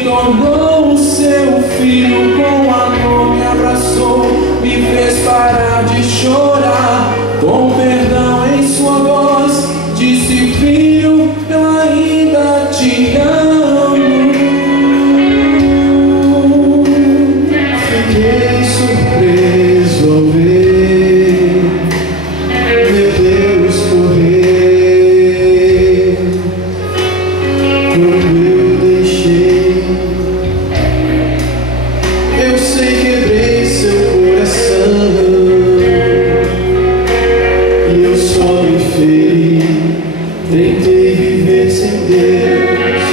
me tornou o seu filho, com amor me abraçou, me fez parar de chorar, com perdão em sua voz, disse: filho, eu ainda te amo. Fiquei surpreso ao ver meu Deus correr quando eu deixei. Eu sei, quebrei seu coração e eu só me feri. Tentei viver sem Deus,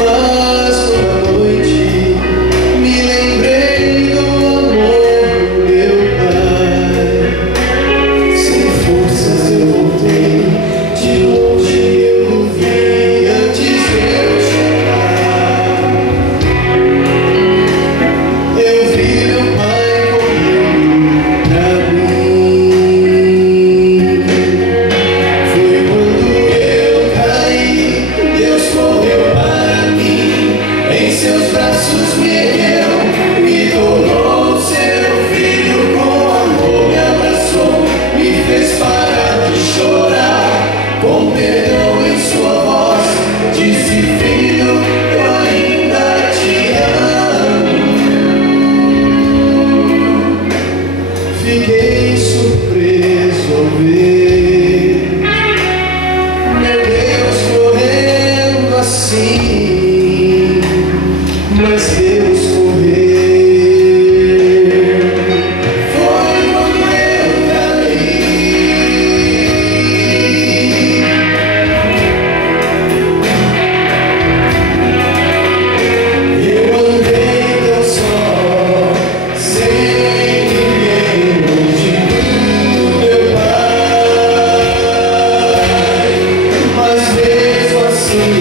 mas uma noite me lembrei do amor do meu Pai. Sem forças eu voltei, de longe eu o vi antes de eu chegar. Eu vi meu Pai correndo pra mim. Foi quando eu caí, Deus correu para mim, em seus braços me ergueu, me tornou seu filho, com amor me abraçou, me fez parar de chorar, com perdão em sua voz, disse: filho, eu ainda te amo. Fiquei surpreso ao ver meu Deus correndo assim, mas Deus correu. Foi quando eu caí. Eu andei tão só, sem ninguém, longe do meu Pai, mas mesmo assim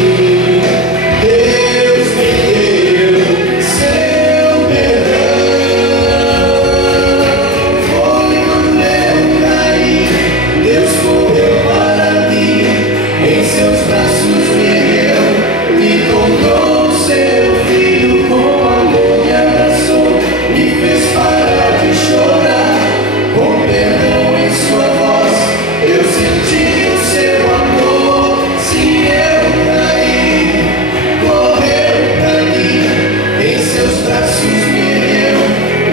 Deus me deu seu perdão. Foi quando eu caí, Deus correu para mim, em seus braços me ergueu, me tornou seu filho, com amor me abraçou, me fez parar de chorar, com perdão em sua voz, eu senti o seu amor. Sim, eu caí, correu pra mim, em seus braços me ergueu,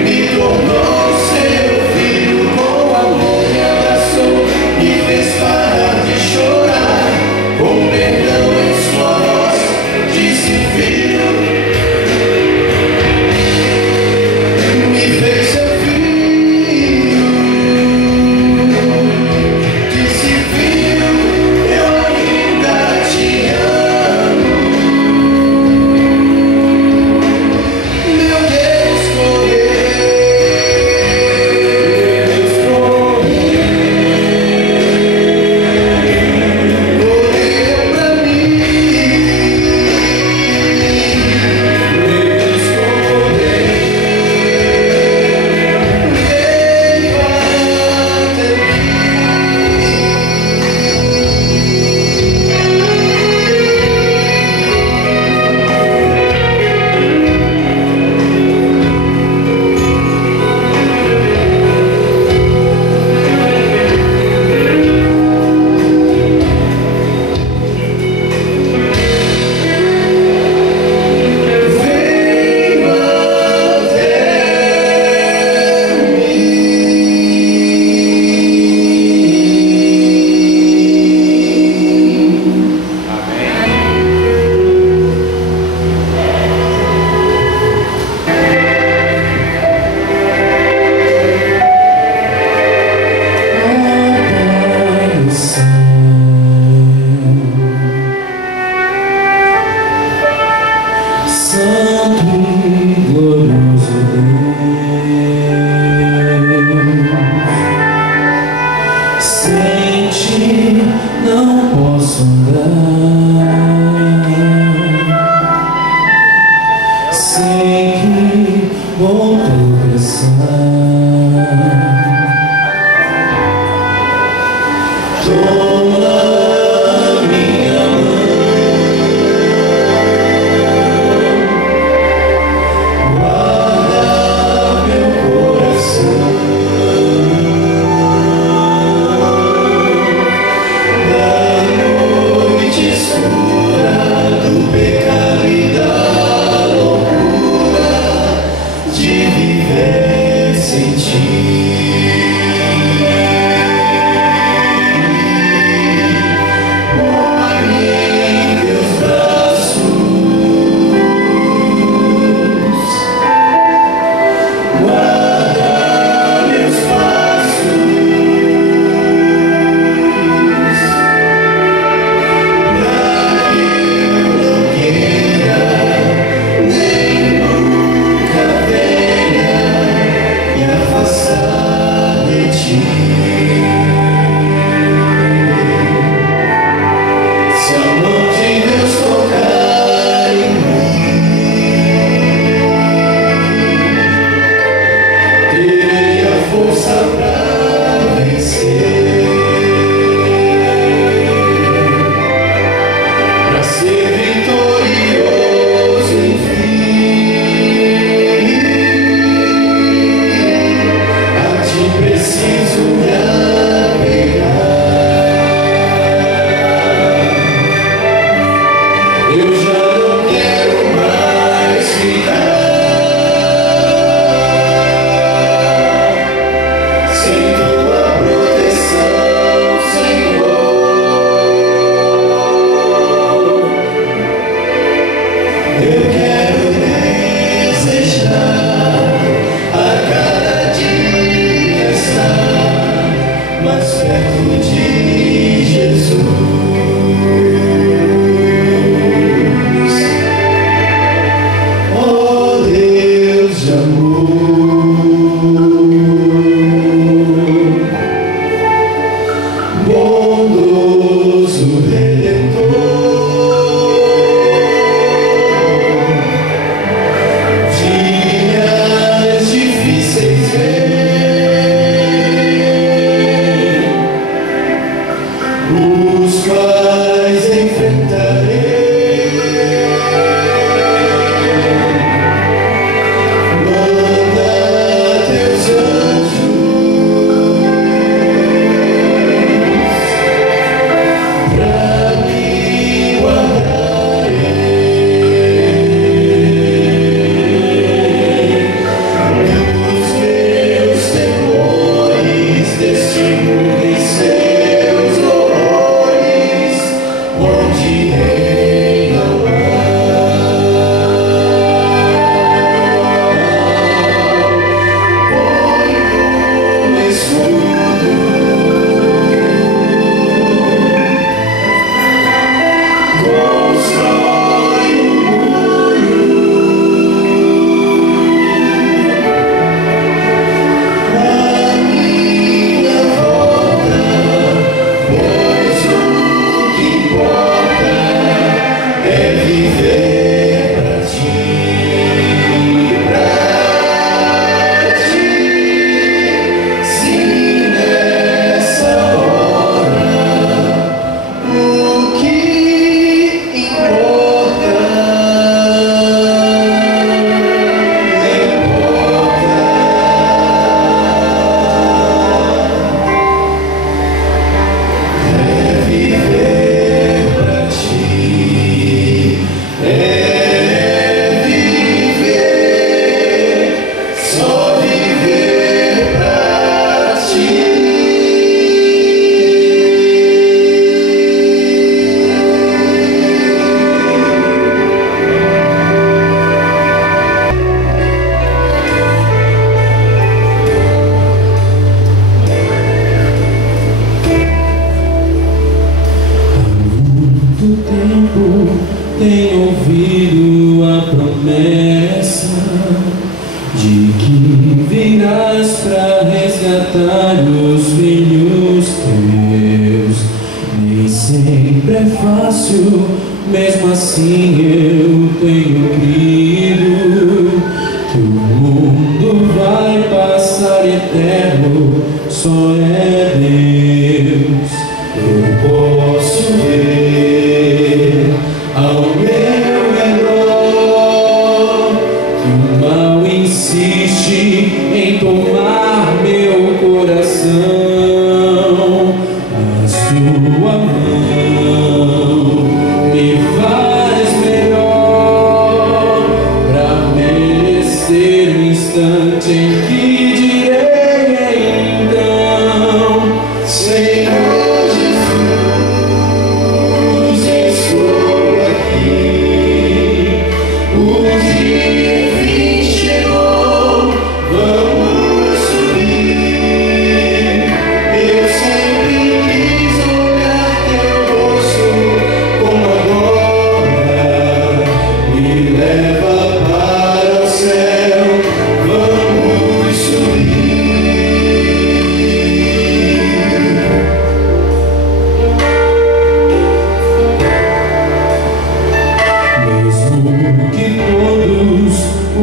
me tornou seu filho, com amor me abraçou, me fez parar de chorar, com perdão em sua voz, disse: filho, me fez seu filho, disse: filho, eu ainda te amo. Meu Deus correu pra mim. Deus Toma minha mão. ouvido a promessa de que virás para resgatar os filhos teus. Nem sempre é fácil, mesmo assim eu tenho crido que o mundo vai passar eterno, só é Deus. Eu posso ver ao meu redor que o mal insiste em tomar meu coração, mas tua mão me faz melhor pra merecer o instante em que direi então: Senhor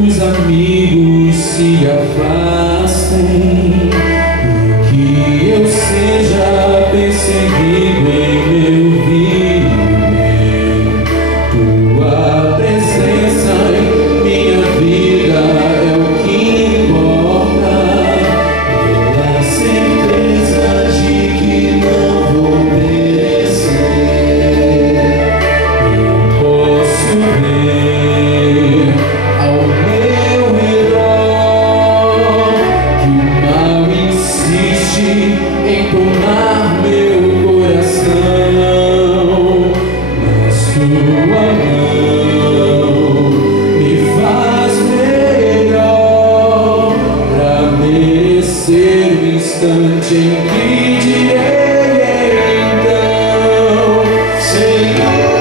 os amigos se afastem e que eu seja perseguido em meu viver, tua presença em minha vida é o que importa, pela certeza de que não vou perecer. Eu posso ver ao meu redor que o mal insiste em tomar meu coração, mas tua mão me faz melhor pra merecer o instante em que direi então: Senhor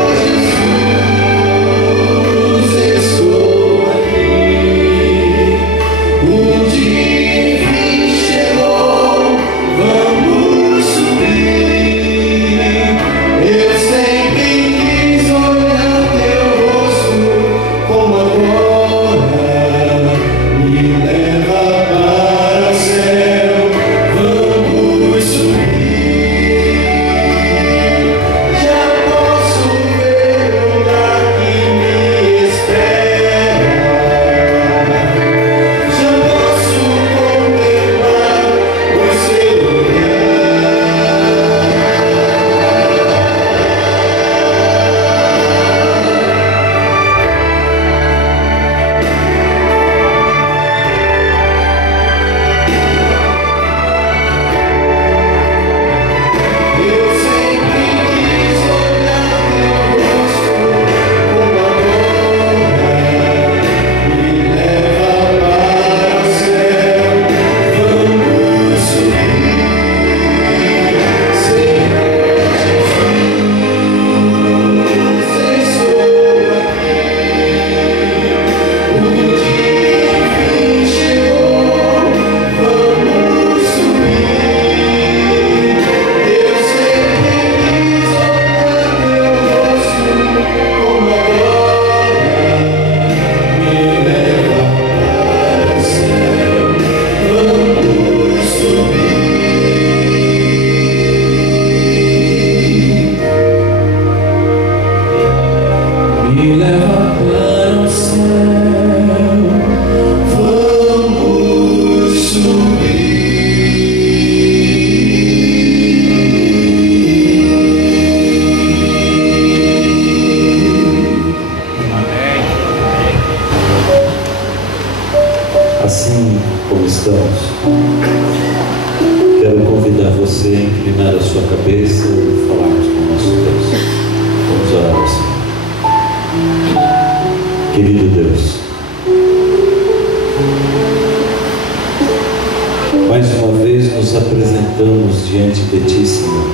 me leva para o céu, vamos subir. Assim como estamos, quero convidar você a inclinar a sua cabeça e falarmos com o nosso Deus. Vamos orar ao Senhor. Querido Deus, mais uma vez nos apresentamos diante de Ti, Senhor,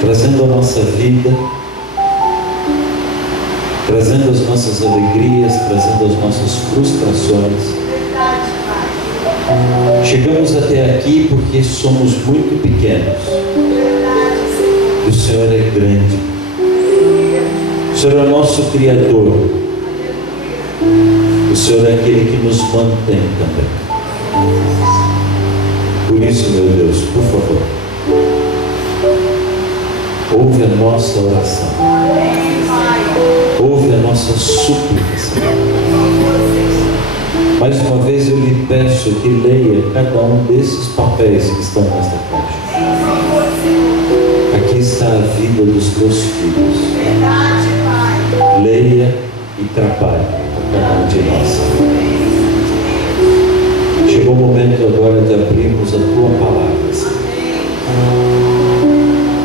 trazendo a nossa vida trazendo as nossas alegrias, trazendo as nossas frustrações. Chegamos até aqui porque somos muito pequenos. E o Senhor é grande. O Senhor é o nosso Criador. O Senhor é aquele que nos mantém também. Por isso, meu Deus, por favor, ouve a nossa oração, ouve a nossa súplica, Senhor. Mais uma vez eu lhe peço que leia cada um desses papéis que estão nesta caixa. Aqui está a vida dos teus filhos. Leia e trabalhe com cada um de nós. Chegou o momento agora de abrirmos a tua palavra, Senhor.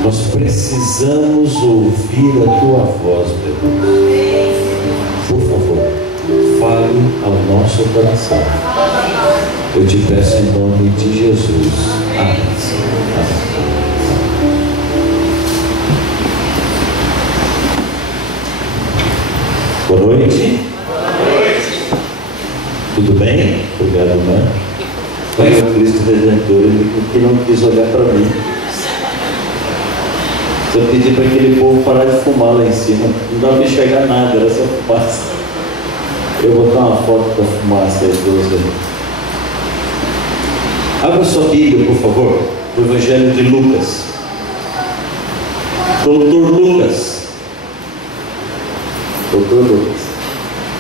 Nós precisamos ouvir a tua voz, meu Deus. Por favor, fale ao nosso coração. Eu te peço em nome de Jesus. Amém. Amém. Boa noite. Tudo bem? Obrigado, irmã. Pai, o Cristo Redentor, ele que não quis olhar para mim. Se eu pedir para aquele povo parar de fumar lá em cima, não dava para enxergar nada, era só fumaça. Eu vou botar uma foto da fumaça aí, Deus. Abra sua Bíblia, por favor, o Evangelho de Lucas. Doutor Lucas. Doutor Lucas.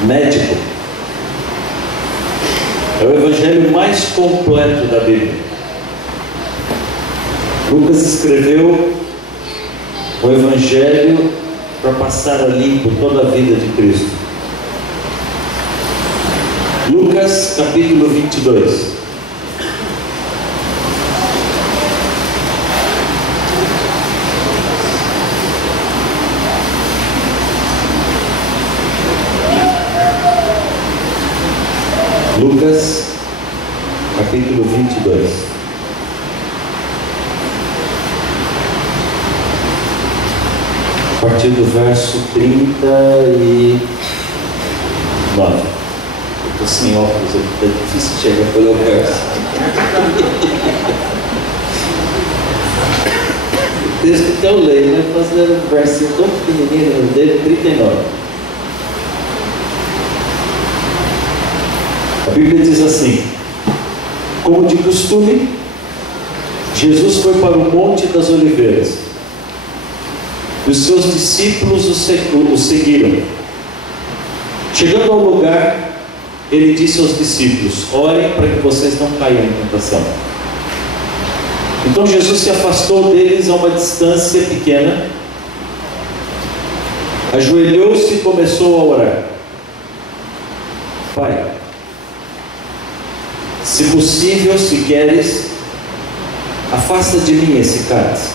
Médico. É o evangelho mais completo da Bíblia. Lucas escreveu o evangelho para passar a limpo toda a vida de Cristo. Lucas capítulo 22. Lucas, capítulo 22. A partir do verso 39. Eu estou sem óculos, é difícil chegar pelo verso. O texto que eu leio, né? Fazer um versinho tão pequenininho dele, 39. A Bíblia diz assim: como de costume, Jesus foi para o Monte das Oliveiras e os seus discípulos o seguiram. Chegando ao lugar, ele disse aos discípulos: orem para que vocês não caiam em tentação. Então Jesus se afastou deles a uma distância pequena, ajoelhou-se e começou a orar: Pai, se possível, se queres, afasta de mim esse cálice.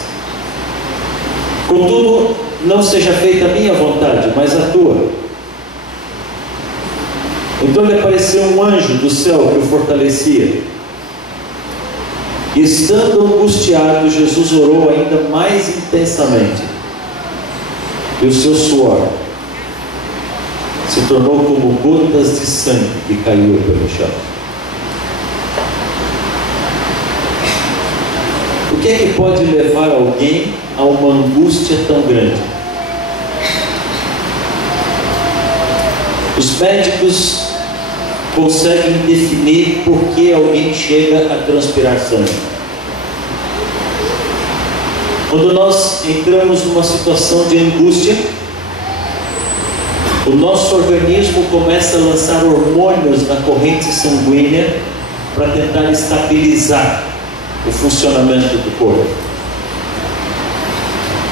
Contudo, não seja feita a minha vontade, mas a tua. Então lhe apareceu um anjo do céu que o fortalecia. E estando angustiado, Jesus orou ainda mais intensamente. E o seu suor se tornou como gotas de sangue que caiu pelo chão. O que é que pode levar alguém a uma angústia tão grande? Os médicos conseguem definir por que alguém chega a transpirar sangue. Quando nós entramos numa situação de angústia, o nosso organismo começa a lançar hormônios na corrente sanguínea para tentar estabilizar o funcionamento do corpo.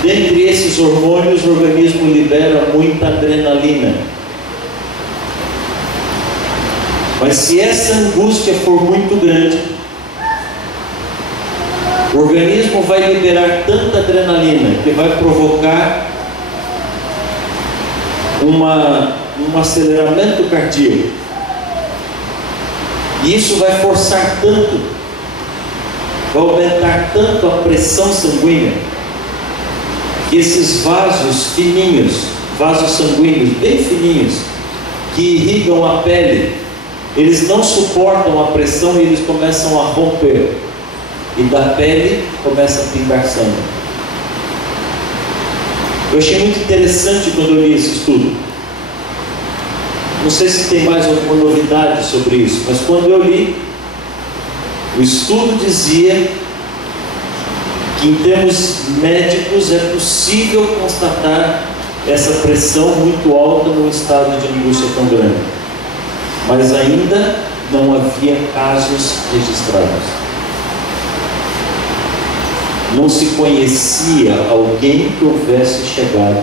Dentre esses hormônios, o organismo libera muita adrenalina. Mas se essa angústia for muito grande, o organismo vai liberar tanta adrenalina que vai provocar um aceleramento cardíaco. E isso vai forçar tanto, vai aumentar tanto a pressão sanguínea, que esses vasos fininhos vasos sanguíneos bem fininhos, que irrigam a pele. Eles não suportam a pressão e eles começam a romper. E da pele começa a pingar sangue. Eu achei muito interessante quando eu li esse estudo. Não sei se tem mais alguma novidade sobre isso, mas quando eu li, o estudo dizia que em termos médicos é possível constatar essa pressão muito alta num estado de angústia tão grande, mas ainda não havia casos registrados. Não se conhecia alguém que houvesse chegado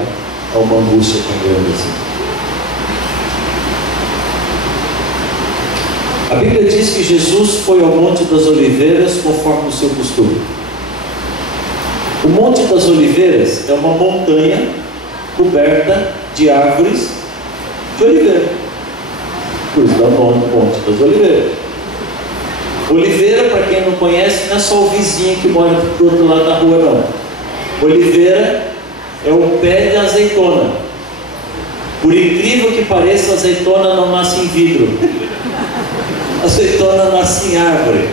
a uma angústia tão grande assim. A Bíblia diz que Jesus foi ao Monte das Oliveiras conforme o seu costume. O Monte das Oliveiras é uma montanha coberta de árvores de oliveira. Por isso dá o nome Monte das Oliveiras. Oliveira, para quem não conhece, não é só o vizinho que mora do outro lado da rua, não. Oliveira é o pé de azeitona. Por incrível que pareça, a azeitona não nasce em vidro. A azeitona nasce em árvore.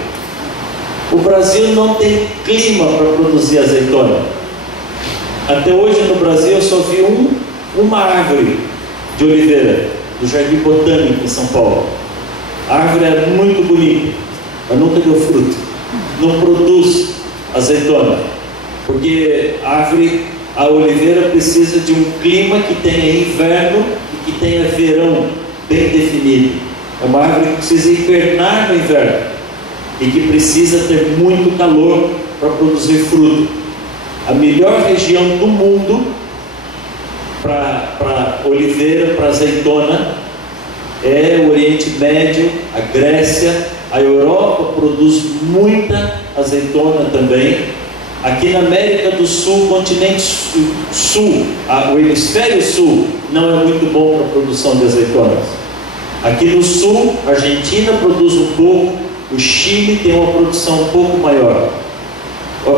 O Brasil não tem clima para produzir azeitona. Até hoje no Brasil eu só vi uma árvore de oliveira, do Jardim Botânico em São Paulo. A árvore é muito bonita, mas nunca deu fruto. Não produz azeitona, porque a oliveira precisa de um clima que tenha inverno e que tenha verão bem definido. É uma árvore que precisa hibernar no inverno e que precisa ter muito calor para produzir fruto. A melhor região do mundo para oliveira, para azeitona, é o Oriente Médio, a Grécia. A Europa produz muita azeitona também. Aqui na América do Sul, continente sul, o hemisfério sul não é muito bom para a produção de azeitonas. Aqui no sul, a Argentina produz um pouco, o Chile tem uma produção um pouco maior.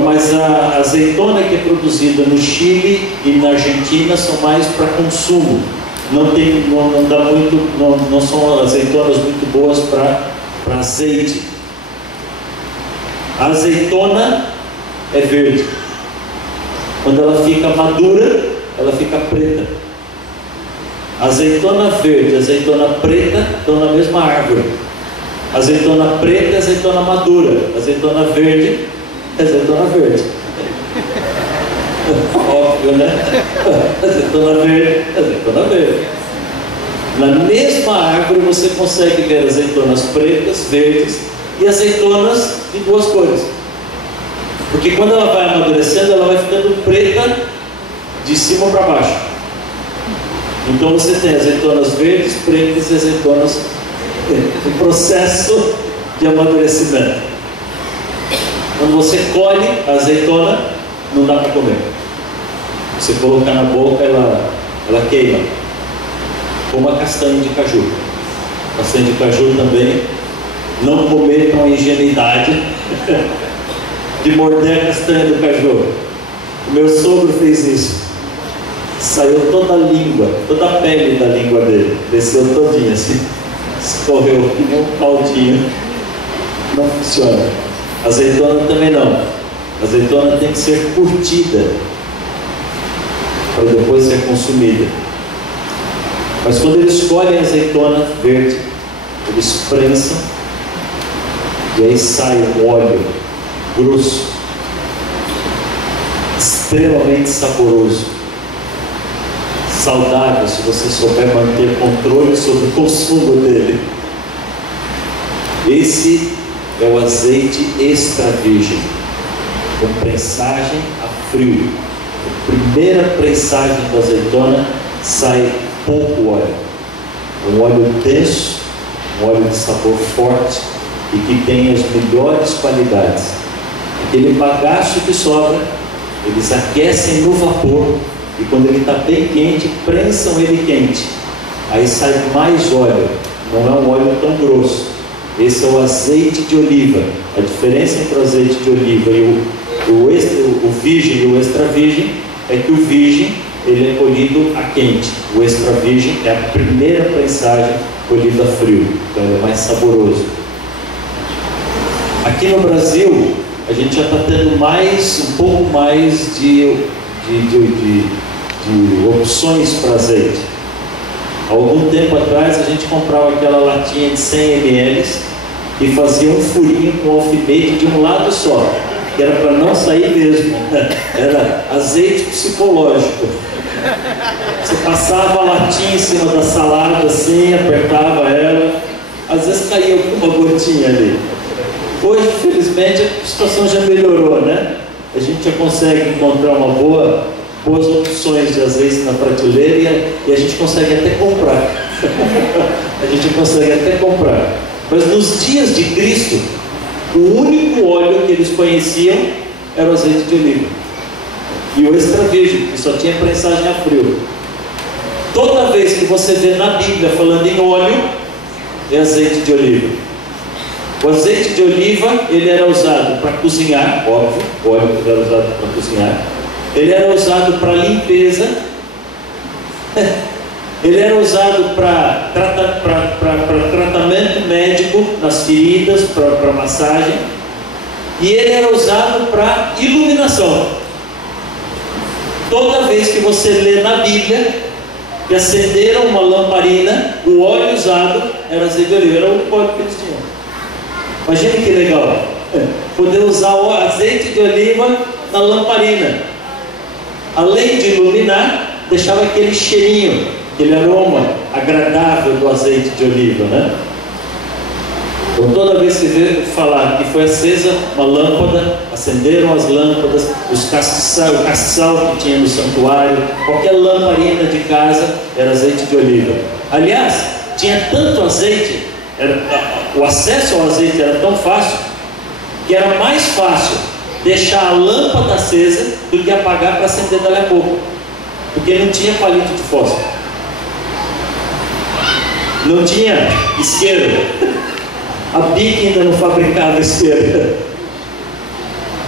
Mas a azeitona que é produzida no Chile e na Argentina são mais para consumo. Não são azeitonas muito boas para azeite. A azeitona é verde. Quando ela fica madura, ela fica preta. Azeitona verde e azeitona preta estão na mesma árvore. Azeitona preta e azeitona madura. Azeitona verde é azeitona verde. Óbvio, né? Azeitona verde é azeitona verde. Na mesma árvore você consegue ver azeitonas pretas, verdes e azeitonas de duas cores. Porque quando ela vai amadurecendo, ela vai ficando preta de cima para baixo. Então você tem azeitonas verdes, pretas e azeitonas em processo de amadurecimento. Quando você colhe a azeitona, não dá para comer. Você colocar na boca, ela queima. Como a castanha de caju. Castanha de caju também. Não cometam a ingenuidade de morder a castanha do caju. O meu sogro fez isso. Saiu toda a língua, toda a pele da língua dele, desceu todinha assim, escorreu que nem um caldinho. Não funciona. Azeitona também não. Azeitona tem que ser curtida para depois ser consumida. Mas quando eles colhem a azeitona verde, eles prensam e aí sai um óleo grosso, extremamente saboroso, saudável, se você souber manter controle sobre o consumo dele. Esse é o azeite extra virgem, com prensagem a frio. A primeira prensagem da azeitona sai pouco óleo, um óleo denso, um óleo de sabor forte e que tem as melhores qualidades. Aquele bagaço que sobra, eles aquecem no vapor e quando ele está bem quente, prensam ele quente, aí sai mais óleo, não é um óleo tão grosso. Esse é o azeite de oliva. A diferença entre o azeite de oliva e o virgem e o extra virgem é que o virgem ele é colhido a quente. O extra virgem é a primeira prensagem colhida a frio, então ele é mais saboroso. Aqui no Brasil, a gente já está tendo um pouco mais de opções para azeite. Há algum tempo atrás, a gente comprava aquela latinha de 100 ml e fazia um furinho com alfinete de um lado só, que era para não sair mesmo. Era azeite psicológico. Você passava a latinha em cima da salada assim, apertava ela, às vezes caía uma gotinha ali. Hoje, felizmente, a situação já melhorou, né? A gente já consegue encontrar boas opções de azeite na prateleira e a gente consegue até comprar. A gente consegue até comprar. Mas nos dias de Cristo, o único óleo que eles conheciam era o azeite de oliva. E o extra virgem, que só tinha prensagem a frio. Toda vez que você vê na Bíblia falando em óleo, é azeite de oliva. O azeite de oliva, ele era usado para cozinhar, óbvio, o óleo era usado para cozinhar. Ele era usado para limpeza. Ele era usado para tratamento médico nas feridas, para massagem. E ele era usado para iluminação. Toda vez que você lê na Bíblia que acenderam uma lamparina, o óleo usado era azeite de oliva, era o único óleo que eles tinham. Imagine que legal, poder usar o azeite de oliva na lamparina. Além de iluminar, deixava aquele cheirinho, aquele aroma agradável do azeite de oliva, né? Então toda vez que você vê falar que foi acesa uma lâmpada, acenderam as lâmpadas, o castiçal que tinha no santuário, qualquer lamparina de casa era azeite de oliva. Aliás, tinha tanto azeite, o acesso ao azeite era tão fácil, que era mais fácil deixar a lâmpada acesa do que apagar para acender dali a pouco, porque não tinha palito de fósforo, não tinha isqueiro. A BIC ainda não fabricava isqueiro.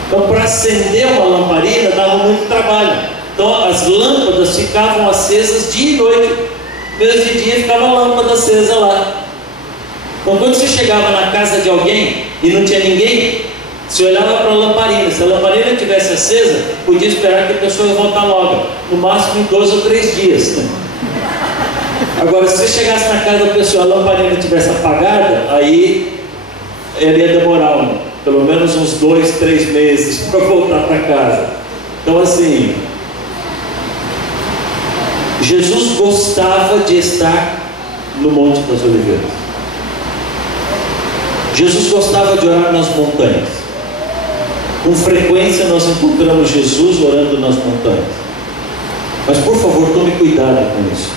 Então, para acender uma lamparina dava muito trabalho. Então as lâmpadas ficavam acesas dia e noite. Mesmo de dia ficava a lâmpada acesa lá. Então quando você chegava na casa de alguém e não tinha ninguém, você olhava para a lamparina. Se a lamparina estivesse acesa, podia esperar que a pessoa ia voltar logo, no máximo em 2 ou 3 dias, né? Agora, se você chegasse na casa da pessoa e a lamparina estivesse apagada, aí ele ia demorar pelo menos uns 2, 3 meses para voltar para casa. Então assim, Jesus gostava de estar no Monte das Oliveiras. Jesus gostava de orar nas montanhas. Com frequência nós encontramos Jesus orando nas montanhas. Mas por favor, tome cuidado com isso.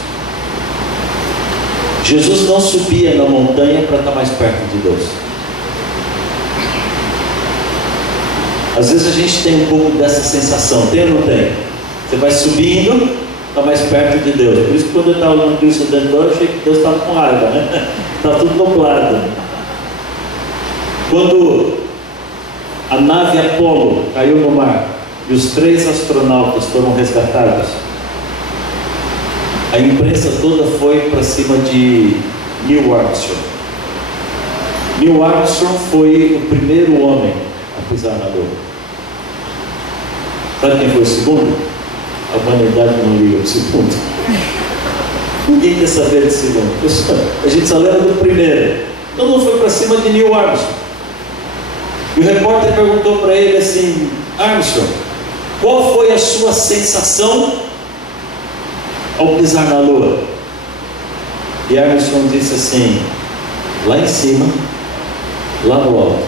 Jesus não subia na montanha para estar mais perto de Deus. Às vezes a gente tem um pouco dessa sensação, tem ou não tem? Você vai subindo, está mais perto de Deus. Por isso que quando eu estava no Cristo Redentor, eu achei que Deus estava com raiva, né? Estava tudo nublado. Quando a nave Apolo caiu no mar e os 3 astronautas foram resgatados, a imprensa toda foi para cima de Neil Armstrong. Neil Armstrong foi o primeiro homem a pisar na Lua. Sabe quem foi o segundo? A humanidade não liga o segundo. Ninguém quer saber do segundo. A gente só lembra do primeiro. Todo mundo foi para cima de Neil Armstrong. E o repórter perguntou para ele assim: Armstrong, qual foi a sua sensação ao pisar na Lua? E Armstrong disse assim: lá em cima, lá no alto,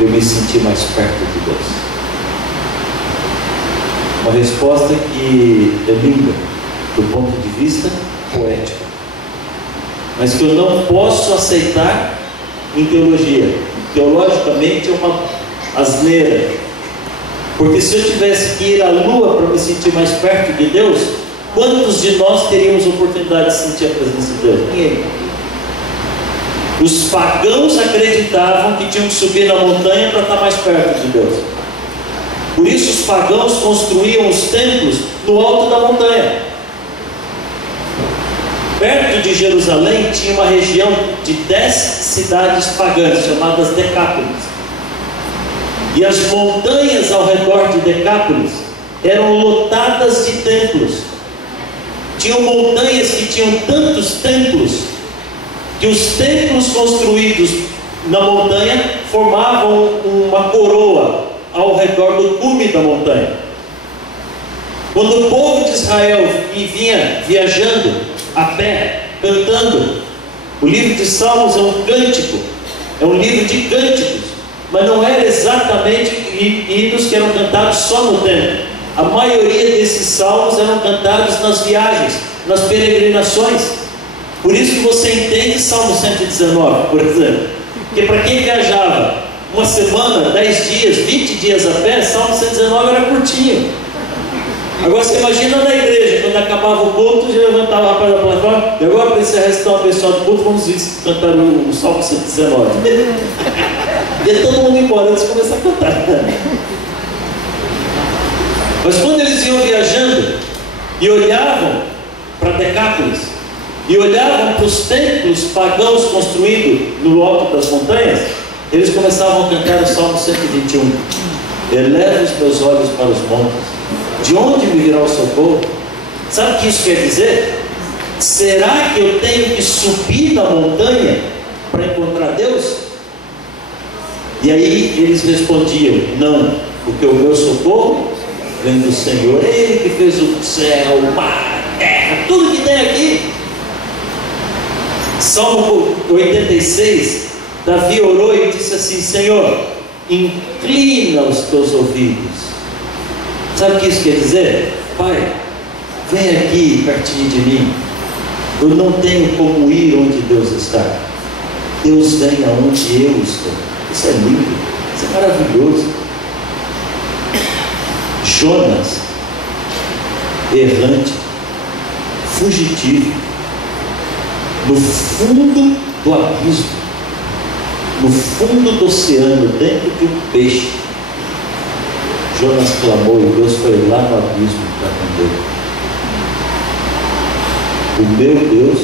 eu me senti mais perto de Deus. Uma resposta que é linda do ponto de vista poético, mas que eu não posso aceitar em teologia. Teologicamente é uma asneira, porque se eu tivesse que ir à Lua para me sentir mais perto de Deus, quantos de nós teríamos oportunidade de sentir a presença de Deus? Ninguém. Os pagãos acreditavam que tinham que subir na montanha para estar mais perto de Deus. Por isso os pagãos construíam os templos no alto da montanha. Perto de Jerusalém tinha uma região de 10 cidades pagãs, chamadas Decápolis. E as montanhas ao redor de Decápolis eram lotadas de templos. Tinham montanhas que tinham tantos templos, que os templos construídos na montanha formavam uma coroa ao redor do cume da montanha. Quando o povo de Israel vinha viajando a pé, cantando, o livro de Salmos é um cântico, é um livro de cânticos, mas não era exatamente hinos que eram cantados só no templo. A maioria desses salmos eram cantados nas viagens, nas peregrinações. Por isso que você entende Salmo 119, por exemplo, porque para quem viajava uma semana, 10 dias, 20 dias a pé, Salmo 119 era curtinho. Agora você imagina na igreja, quando acabava o culto, já levantava o rapaz da plataforma, e agora para esse restante pessoal do culto, vamos cantar o Salmo 119. E todo mundo embora antes de começar a cantar. Mas quando eles iam viajando e olhavam para Decápolis, e olhavam para os templos pagãos construídos no alto das montanhas, eles começavam a cantar o Salmo 121. Eleva os meus olhos para os montes, de onde me virá o socorro? Sabe o que isso quer dizer? Será que eu tenho que subir na montanha para encontrar Deus? E aí eles respondiam: não, porque o meu socorro vem do Senhor, Ele que fez o céu, o mar, a terra, tudo que tem aqui. Salmo 86, Davi orou e disse assim: Senhor, inclina os teus ouvidos. Sabe o que isso quer dizer? Pai, vem aqui pertinho de mim. Eu não tenho como ir onde Deus está. Deus vem aonde eu estou. Isso é lindo, isso é maravilhoso. Jonas, errante, fugitivo, no fundo do abismo, no fundo do oceano, dentro de um peixe, Jonas clamou e Deus foi lá no abismo para atender. O meu Deus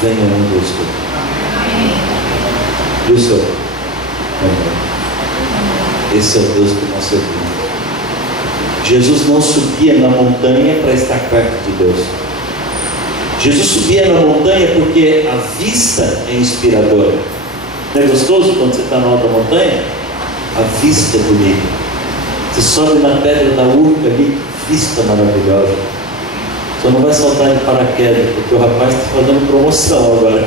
vem aonde eu estou. E o Senhor? Esse é o Deus que nós servimos. Jesus não subia na montanha para estar perto de Deus. Jesus subia na montanha porque a vista é inspiradora. Não é gostoso quando você está na alta montanha? A vista é bonita. Você sobe na pedra da urca ali, vista maravilhosa. Só não vai saltar de paraquedas, porque o rapaz está fazendo promoção agora.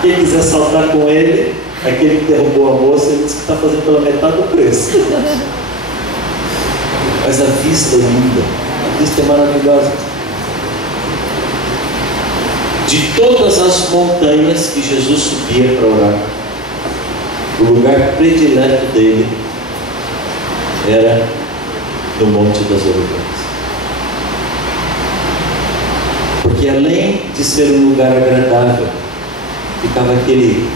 Quem quiser saltar com ele, aquele que derrubou a moça, ele disse que está fazendo pela metade do preço. Mas a vista é linda, a vista é maravilhosa. De todas as montanhas que Jesus subia para orar, o lugar predileto dele era no Monte das Oliveiras. Porque além de ser um lugar agradável, ficava aquele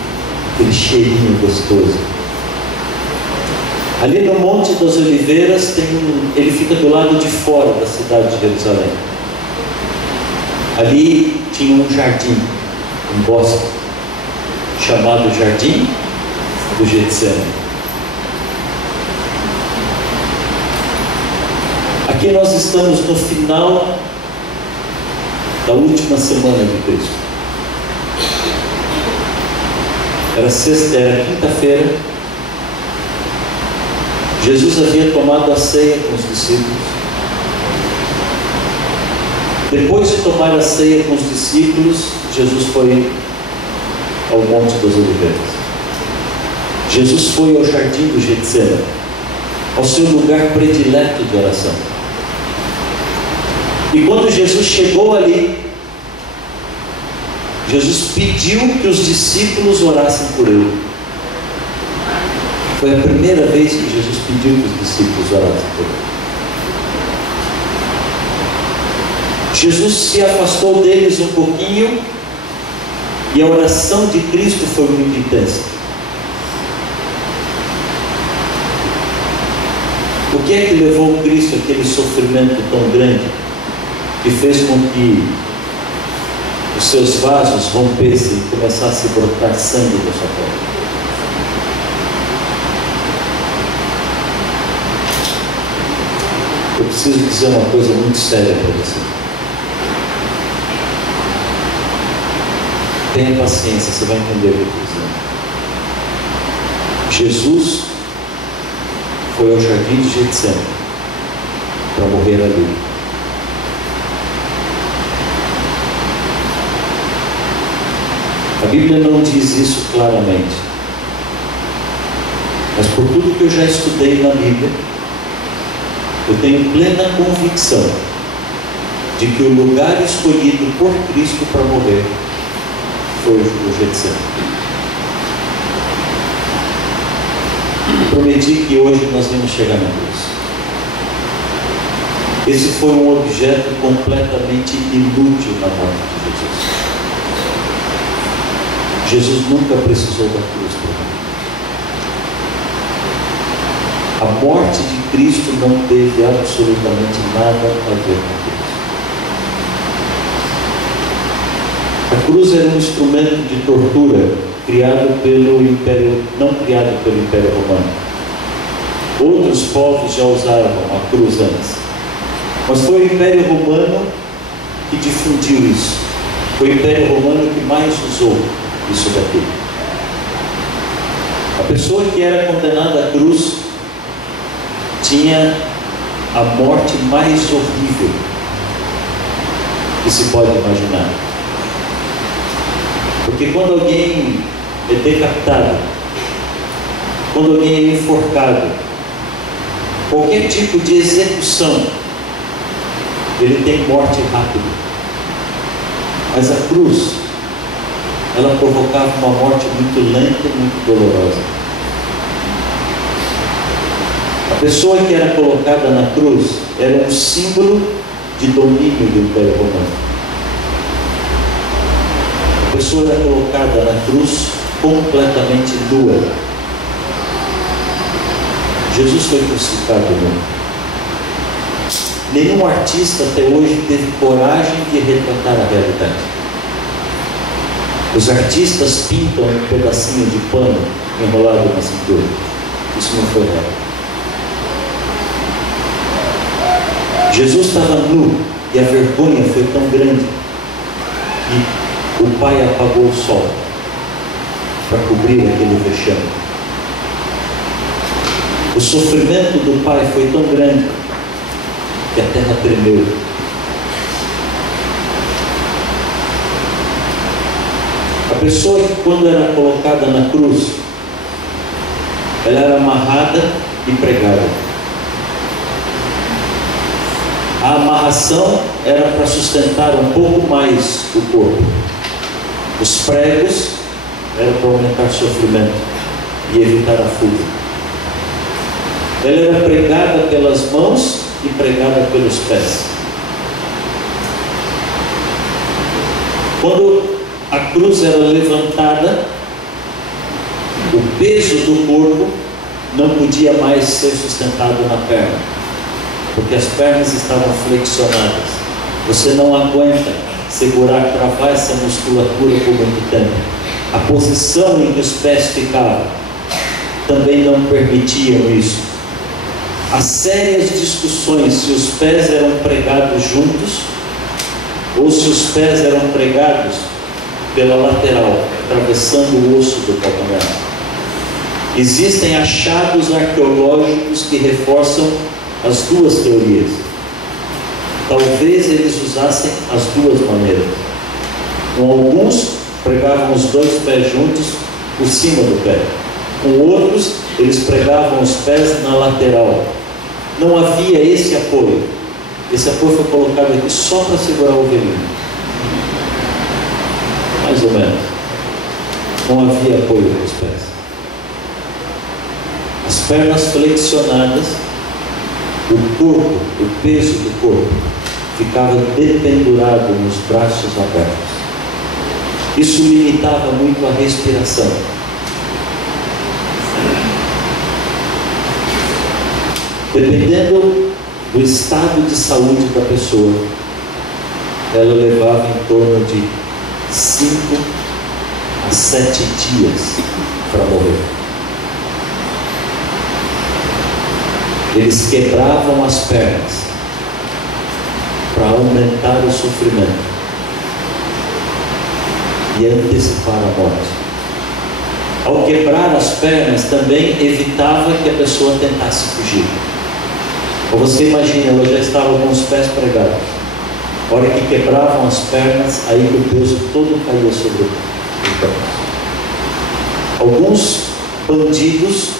cheirinho gostoso. Ali no Monte das Oliveiras ele fica do lado de fora da cidade de Jerusalém. Ali tinha um jardim, um bosque, chamado Jardim do Getsemane. Aqui nós estamos no final da última semana de Cristo. Era quinta-feira. Jesus havia tomado a ceia com os discípulos. Depois de tomar a ceia com os discípulos, Jesus foi ao Monte das Oliveiras. Jesus foi ao Jardim do Getsemane, ao seu lugar predileto de oração. E quando Jesus chegou ali, Jesus pediu que os discípulos orassem por ele. Foi a primeira vez que Jesus pediu que os discípulos orassem por ele. Jesus se afastou deles um pouquinho e a oração de Cristo foi muito intensa. O que é que levou Cristo àquele sofrimento tão grande que fez com que os seus vasos rompessem e começasse a brotar sangue da sua boca? Eu preciso dizer uma coisa muito séria para você. Tenha paciência, você vai entender o que eu estou dizendo. Jesus foi ao jardim de Getsemane para morrer ali. A Bíblia não diz isso claramente, mas por tudo que eu já estudei na Bíblia, eu tenho plena convicção de que o lugar escolhido por Cristo para morrer foi o Getsemane. Prometi que hoje nós vamos chegar na cruz. Esse foi um objeto completamente inútil na morte de Jesus. Jesus nunca precisou da cruz para morrer. A morte de Cristo não teve absolutamente nada a ver com a cruz. A cruz era um instrumento de tortura criado pelo Império, não criado pelo Império Romano. Outros povos já usavam a cruz antes, mas foi o Império Romano que difundiu isso. Foi o Império Romano que mais usou isso daqui. A pessoa que era condenada à cruz tinha a morte mais horrível que se pode imaginar. Porque quando alguém é decapitado, quando alguém é enforcado, qualquer tipo de execução, ele tem morte rápida. Mas a cruz, ela provocava uma morte muito lenta e muito dolorosa. A pessoa que era colocada na cruz era um símbolo de domínio do Império Romano. A pessoa era colocada na cruz completamente nua. Jesus foi crucificado nu. Nenhum artista até hoje teve coragem de retratar a realidade. Os artistas pintam um pedacinho de pano enrolado na cintura. Isso não foi real. Jesus estava nu e a vergonha foi tão grande que o Pai apagou o sol para cobrir aquele vexame. O sofrimento do Pai foi tão grande que a terra tremeu. A pessoa que, quando era colocada na cruz, ela era amarrada e pregada. A amarração era para sustentar um pouco mais o corpo. Os pregos eram para aumentar o sofrimento e evitar a fuga. Ela era pregada pelas mãos e pregada pelos pés. Quando a cruz era levantada, o peso do corpo não podia mais ser sustentado na perna, porque as pernas estavam flexionadas. Você não aguenta segurar, travar essa musculatura por muito tempo. A posição em que os pés ficavam também não permitiam isso. Há sérias discussões se os pés eram pregados juntos ou se os pés eram pregados pela lateral, atravessando o osso do calcanhar. Existem achados arqueológicos que reforçam as duas teorias. Talvez eles usassem as duas maneiras. Com alguns, pregavam os dois pés juntos por cima do pé. Com outros, eles pregavam os pés na lateral. Não havia esse apoio. Esse apoio foi colocado aqui só para segurar o ovelhinho. Mais ou menos. Não havia apoio nos pés. As pernas flexionadas, o corpo, o peso do corpo, ficava dependurado nos braços abertos. Isso limitava muito a respiração. Dependendo do estado de saúde da pessoa, ela levava em torno de 5 a 7 dias para morrer. Eles quebravam as pernas para aumentar o sofrimento e antecipar a morte. Ao quebrar as pernas, também evitava que a pessoa tentasse fugir. Ou você imagina, ela já estava com os pés pregados. A hora que quebravam as pernas, aí o peso todo caía sobre o pé. Alguns bandidos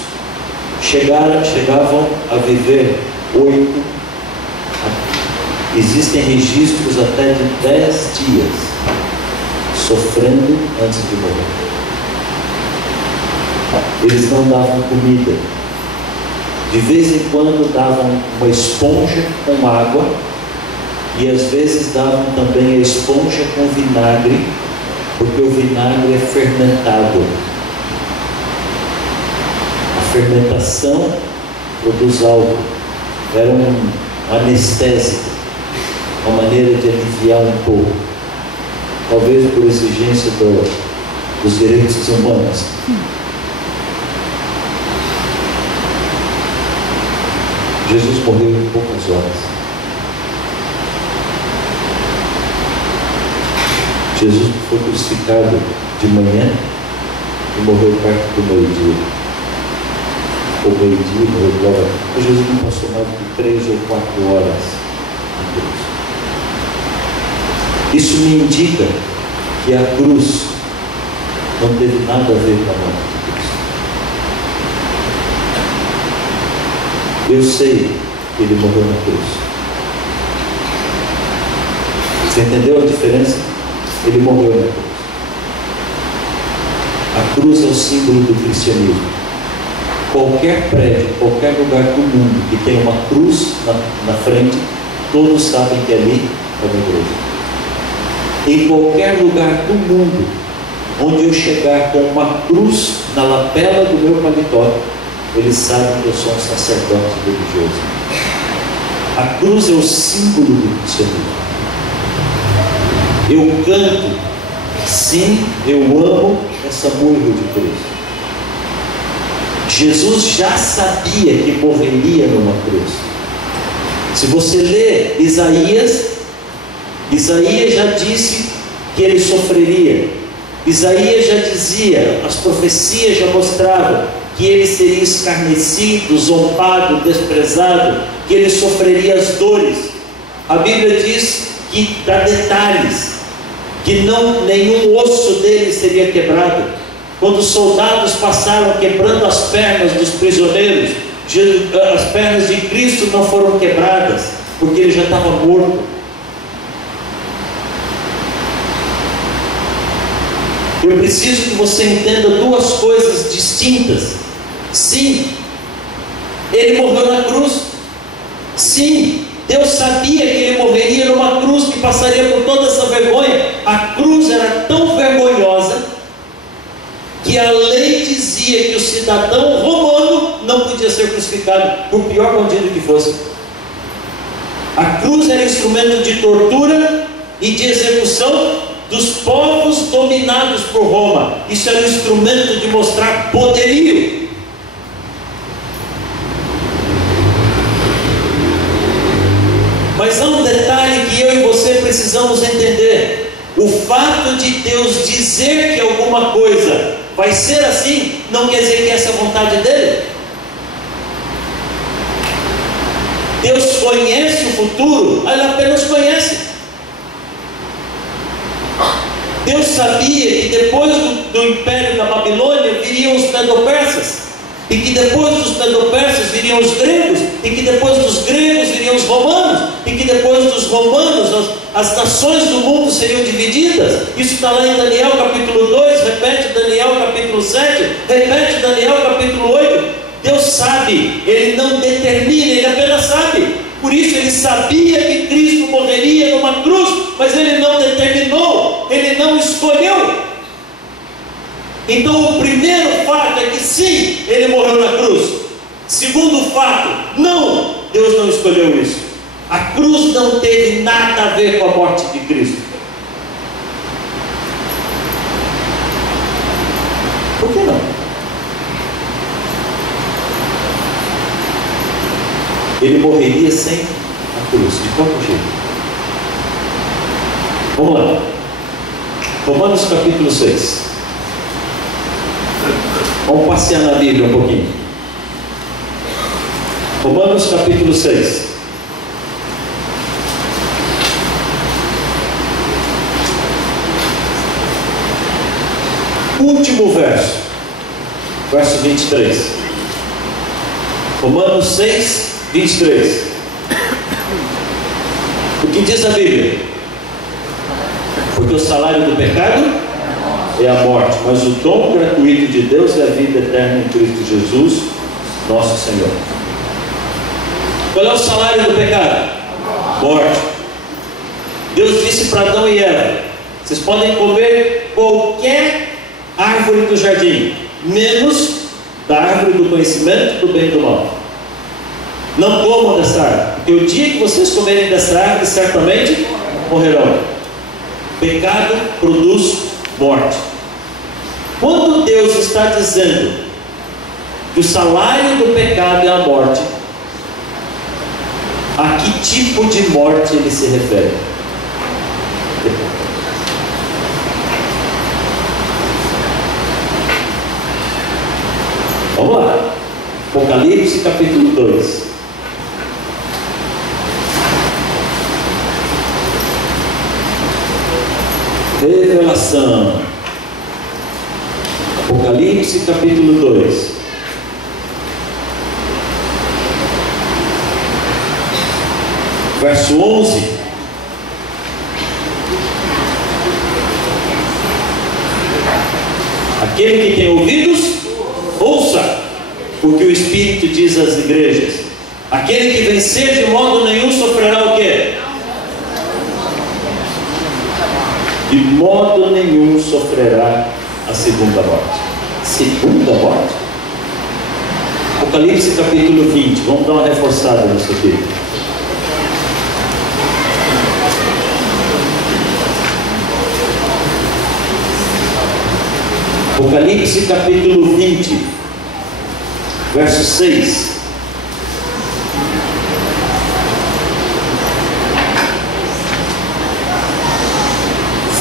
chegavam a viver 8, existem registros até de 10 dias sofrendo antes de morrer. Eles não davam comida. De vez em quando davam uma esponja com água, e às vezes davam também a esponja com vinagre, porque o vinagre é fermentado. A fermentação produz álcool. Era um anestésico, uma maneira de aliviar um pouco, talvez por exigência dos direitos humanos. Jesus morreu em poucas horas. Jesus foi crucificado de manhã e morreu perto do meio-dia. Ou meio-dia, morreu logo. Mas Jesus não passou mais de 3 ou 4 horas na cruz. Isso me indica que a cruz não teve nada a ver com a morte de Cristo. Eu sei que ele morreu na cruz. Você entendeu a diferença? Ele morreu na cruz. A cruz é o símbolo do cristianismo. Qualquer prédio, qualquer lugar do mundo que tem uma cruz na frente, todos sabem que ali é uma igreja. Em qualquer lugar do mundo onde eu chegar com uma cruz na lapela do meu paletó, eles sabem que eu sou um sacerdote religioso. A cruz é o símbolo do cristianismo. Eu canto, sim, eu amo essa murro de cruz. Jesus já sabia que morreria numa cruz. Se você ler Isaías já disse que ele sofreria. Isaías já dizia, as profecias já mostravam que ele seria escarnecido, zombado, desprezado, que ele sofreria as dores. A Bíblia diz que dá detalhes, que nenhum osso dele seria quebrado. Quando os soldados passaram quebrando as pernas dos prisioneiros, as pernas de Cristo não foram quebradas, porque ele já estava morto. Eu preciso que você entenda duas coisas distintas. Sim, ele morreu na cruz. Sim, Deus sabia que ele morreria numa cruz que passaria por toda essa vergonha. A cruz era tão vergonhosa que a lei dizia que o cidadão romano não podia ser crucificado, por pior bandido que fosse. A cruz era instrumento de tortura e de execução dos povos dominados por Roma. Isso era um instrumento de mostrar poderio. Mas há um detalhe que eu e você precisamos entender. O fato de Deus dizer que alguma coisa vai ser assim, não quer dizer que essa é a vontade dele. Deus conhece o futuro, ele apenas conhece. Deus sabia que depois do império da Babilônia viriam os medo-persas, e que depois dos medo-persas viriam os gregos, e que depois dos gregos viriam os romanos, e que depois dos romanos as nações do mundo seriam divididas. Isso está lá em Daniel capítulo 2, repete Daniel capítulo 7, repete Daniel capítulo 8. Deus sabe, ele não determina, ele apenas sabe. Por isso ele sabia que Cristo morreria numa cruz, mas ele não determinou, ele não escolheu. Então o primeiro fato é que sim, ele morreu na cruz. Segundo fato, não, Deus não escolheu isso. A cruz não teve nada a ver com a morte de Cristo. Por que não? Ele morreria sem a cruz, de qualquer jeito. Vamos lá. Romanos capítulo 6. Vamos passear na Bíblia um pouquinho. Romanos capítulo 6. Último verso, verso 23. Romanos 6, 23. O que diz a Bíblia? Porque o salário do pecado é a morte, mas o dom gratuito de Deus é a vida eterna em Cristo Jesus, nosso Senhor. Qual é o salário do pecado? Morte. Deus disse para Adão e Eva: vocês podem comer qualquer árvore do jardim, menos da árvore do conhecimento do bem e do mal. Não comam dessa árvore, porque o dia que vocês comerem dessa árvore, certamente morrerão. Pecado produz morte. Quando Deus está dizendo que o salário do pecado é a morte, a que tipo de morte ele se refere? Vamos lá. Apocalipse capítulo 2. Revelação. Apocalipse capítulo 2. Verso 11. Aquele que tem ouvidos, ouça o que o Espírito diz às igrejas. Aquele que vencer de modo nenhum sofrerá o quê? De modo nenhum sofrerá a segunda morte. Segunda morte? Apocalipse capítulo 20. Vamos dar uma reforçada nisso aqui. Apocalipse capítulo 20, verso 6.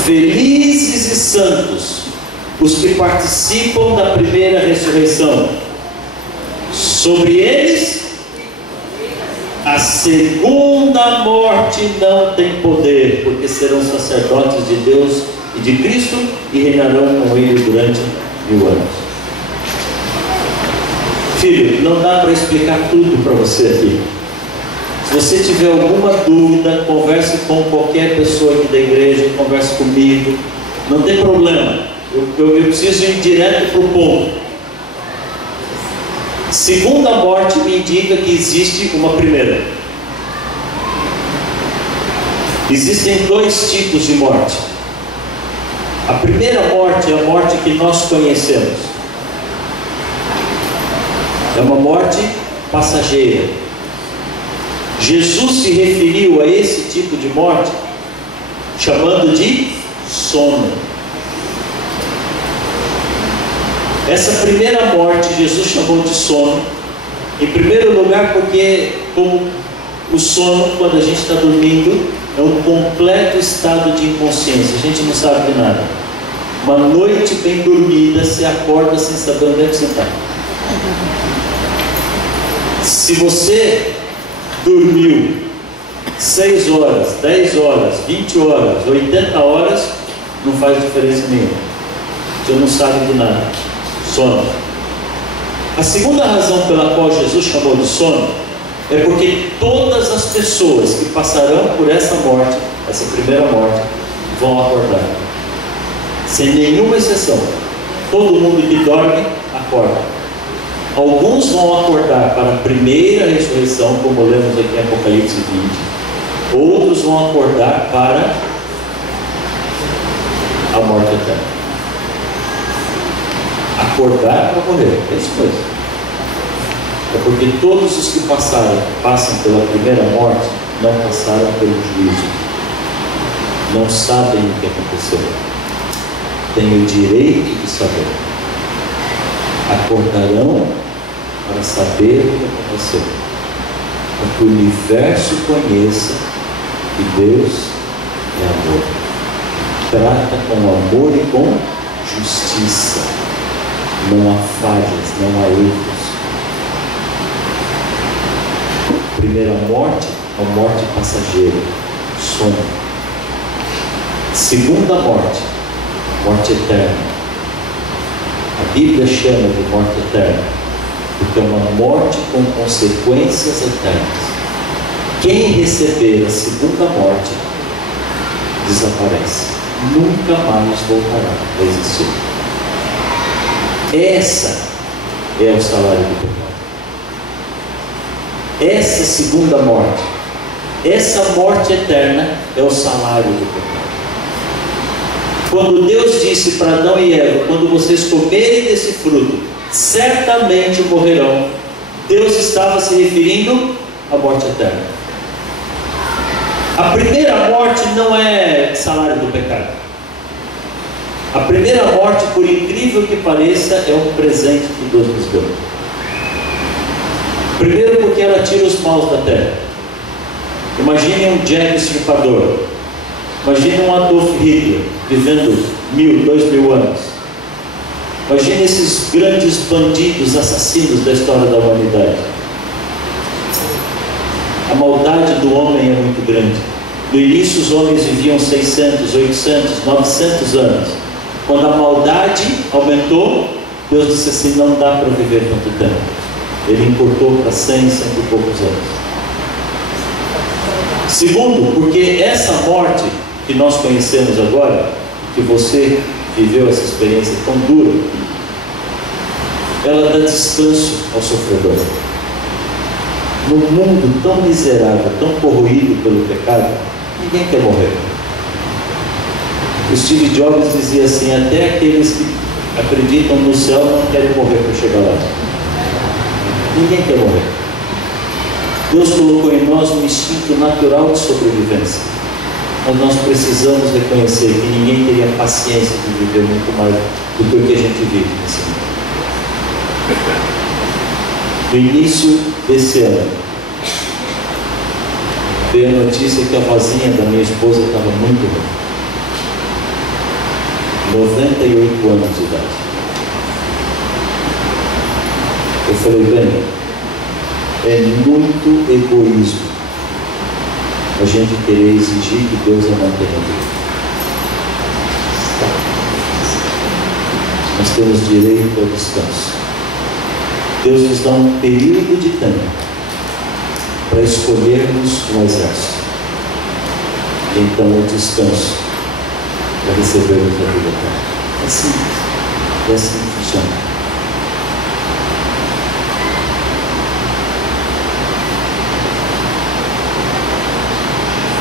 Felizes e santos os que participam da primeira ressurreição. Sobre eles a segunda morte não tem poder, porque serão sacerdotes de Deus e de Cristo e reinarão com ele durante 1000 anos. Filho, não dá para explicar tudo para você aqui. Se você tiver alguma dúvida, converse com qualquer pessoa aqui da igreja, converse comigo, não tem problema. Eu preciso ir direto para o ponto. Segunda morte me indica que existe uma primeira. Existem 2 tipos de morte. A primeira morte é a morte que nós conhecemos. É uma morte passageira. Jesus se referiu a esse tipo de morte chamando de sono. Essa primeira morte Jesus chamou de sono, em primeiro lugar porque, como o sono, quando a gente está dormindo, é um completo estado de inconsciência, a gente não sabe de nada. Uma noite bem dormida, você acorda sem saber onde é que você está. Se você dormiu 6 horas, 10 horas, 20 horas, 80 horas, não faz diferença nenhuma. Você não sabe de nada. Sono. A segunda razão pela qual Jesus chamou de sono é porque todas as pessoas que passarão por essa morte, essa primeira morte, vão acordar. Sem nenhuma exceção. Todo mundo que dorme, acorda. Alguns vão acordar para a primeira ressurreição, como lemos aqui em Apocalipse 20. Outros vão acordar para a morte eterna. Acordar para morrer, é isso mesmo. É porque todos os que passam pela primeira morte não passaram pelo juízo, não sabem o que aconteceu, têm o direito de saber, acordarão para saber o que aconteceu, para que o universo conheça que Deus é amor, trata com amor e com justiça, não há falhas, não há erros. Primeira morte, a morte passageira, sono. Segunda morte, morte eterna. A Bíblia chama de morte eterna, porque é uma morte com consequências eternas. Quem receber a segunda morte, desaparece, nunca mais voltará a existir. Essa é o salário do pecado. Essa segunda morte, essa morte eterna é o salário do pecado. Quando Deus disse para Adão e Eva: quando vocês comerem desse fruto, certamente morrerão, Deus estava se referindo à morte eterna. A primeira morte não é salário do pecado. A primeira morte, por incrível que pareça, é um presente que Deus nos deu. Primeiro porque ela tira os maus da terra. Imagine um Jack Estripador, imagine um Adolf Hitler vivendo 1000, 2000 anos. Imagine esses grandes bandidos, assassinos da história da humanidade. A maldade do homem é muito grande. No início os homens viviam 600, 800, 900 anos. Quando a maldade aumentou, Deus disse assim: não dá para viver tanto tempo. Ele encurtou para 100, 100 e poucos anos. Segundo, porque essa morte que nós conhecemos agora, que você viveu essa experiência tão dura, ela dá descanso ao sofredor. No mundo tão miserável, tão corroído pelo pecado, ninguém quer morrer. O Steve Jobs dizia assim: até aqueles que acreditam no céu não querem morrer para chegar lá. Ninguém quer morrer. Deus colocou em nós um instinto natural de sobrevivência, mas nós precisamos reconhecer que ninguém teria paciência de viver muito mais do que o que a gente vive nesse mundo. No início desse ano, veio a notícia que a vozinha da minha esposa estava muito ruim. 98 anos de idade. Eu falei: bem, é muito egoísmo a gente querer exigir que Deus a mantenha viva. Nós temos direito ao descanso. Deus nos dá um período de tempo para escolhermos um exército. Então o descanso para recebermos a vida eterna. É simples. É assim que funciona.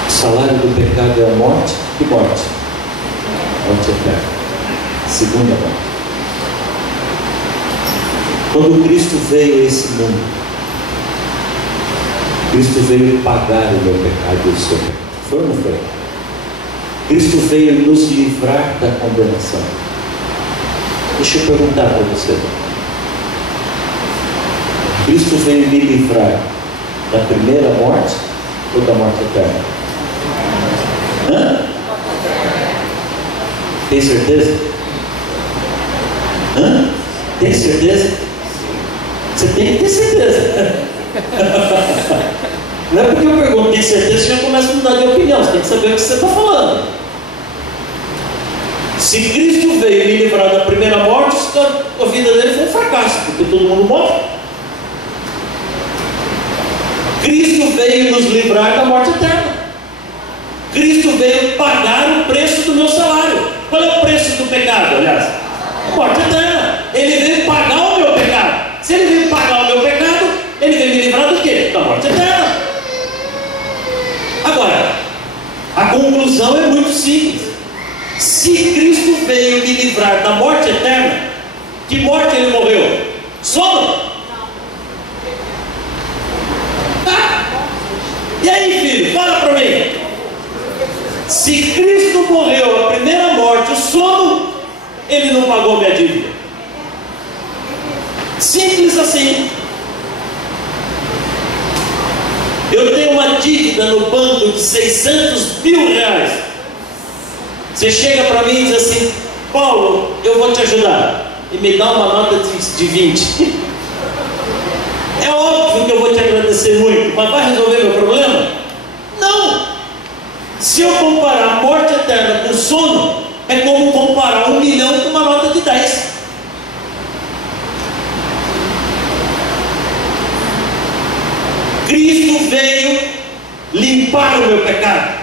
O salário do pecado é a morte. Que morte? Morte eterna. Segunda morte. Quando Cristo veio a esse mundo, Cristo veio pagar o meu pecado e o seu pecado. Foi ou não foi? Cristo veio nos livrar da condenação. Deixa eu perguntar para você: Cristo veio me livrar da primeira morte ou da morte eterna? Hã? Tem certeza? Hã? Tem certeza? Você tem que ter certeza. Não é porque eu pergunto tem certeza, você já começa a mudar de opinião. Você tem que saber o que você está falando. Se Cristo veio me livrar da primeira morte, a vida dele foi um fracasso, porque todo mundo morre. Cristo veio nos livrar da morte eterna. Cristo veio pagar o preço do meu salário. Qual é o preço do pecado, aliás? A morte eterna. Ele veio pagar o meu pecado. Se ele veio pagar o meu pecado, ele veio me livrar do quê? Da morte eterna. Agora, a conclusão é muito simples. Se Cristo veio me livrar da morte eterna, que morte ele morreu? Sono? E aí, filho, fala para mim. Se Cristo morreu a primeira morte, o sono, Ele não pagou minha dívida. Simples assim. Eu tenho uma dívida no banco de 600 mil reais. Você chega para mim e diz assim: Paulo, eu vou te ajudar, e me dá uma nota de 20. É óbvio que eu vou te agradecer muito, mas vai resolver meu problema? Não. Se eu comparar a morte eterna com o sono, é como comparar 1 milhão com uma nota de 10. Cristo veio limpar o meu pecado.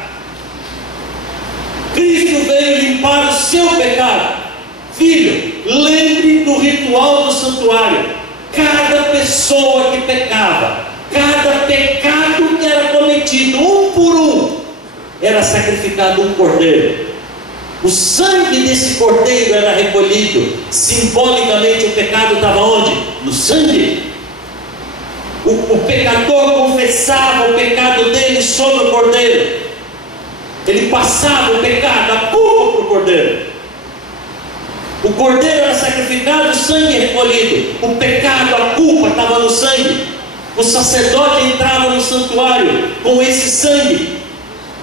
Cristo veio limpar o seu pecado. Filho, lembre do ritual do santuário. Cada pessoa que pecava, cada pecado que era cometido, um por um, era sacrificado um cordeiro. O sangue desse cordeiro era recolhido. Simbolicamente o pecado estava onde? No sangue. O pecador confessava o pecado dele sobre o cordeiro. Ele passava o pecado, a culpa para o cordeiro. O cordeiro era sacrificado, o sangue recolhido. O pecado, a culpa estava no sangue. O sacerdote entrava no santuário com esse sangue,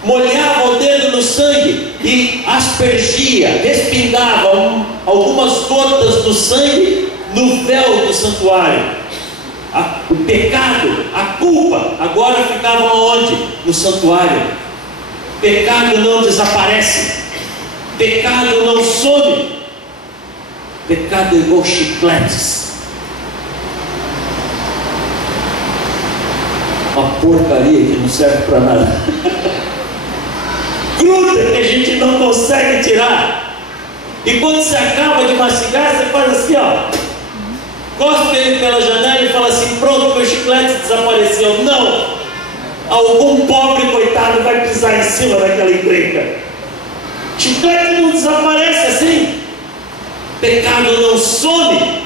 molhava o dedo no sangue e aspergia, respingava algumas gotas do sangue no véu do santuário. O pecado, a culpa, agora ficava onde? No santuário. Pecado não desaparece, pecado não some. Pecado é igual chicletes, uma porcaria que não serve para nada. Gruda que a gente não consegue tirar. E quando você acaba de mastigar, você faz assim, ó, cospe ele pela janela e fala assim: pronto, meu chiclete desapareceu. Não, algum pobre coitado vai pisar em cima daquela encrenca. Chiclete não desaparece assim. Pecado não some.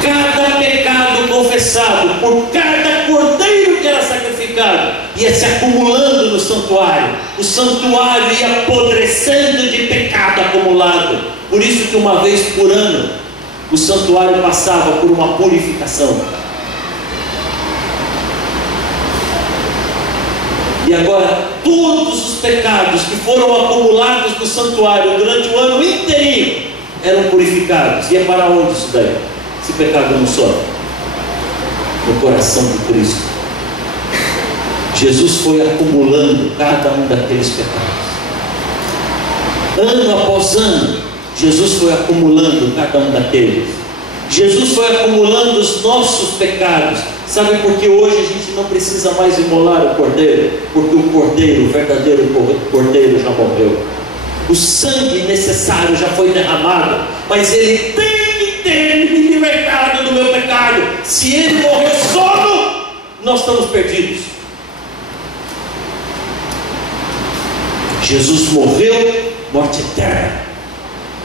Cada pecado confessado por cada cordeiro que era sacrificado ia se acumulando no santuário. O santuário ia apodrecendo de pecado acumulado. Por isso que uma vez por ano o santuário passava por uma purificação. E agora todos os pecados que foram acumulados no santuário durante o ano inteirinho eram purificados. Ia para onde isso daí? Esse pecado não sobe no coração de Cristo. Jesus foi acumulando cada um daqueles pecados. Ano após ano, Jesus foi acumulando cada um daqueles. Jesus foi acumulando os nossos pecados. Sabe por que hoje a gente não precisa mais imolar o cordeiro? Porque o cordeiro, o verdadeiro cordeiro, já morreu. O sangue necessário já foi derramado, mas ele tem que ter me libertado do meu pecado. Se ele morreu solo, nós estamos perdidos. Jesus morreu, morte eterna,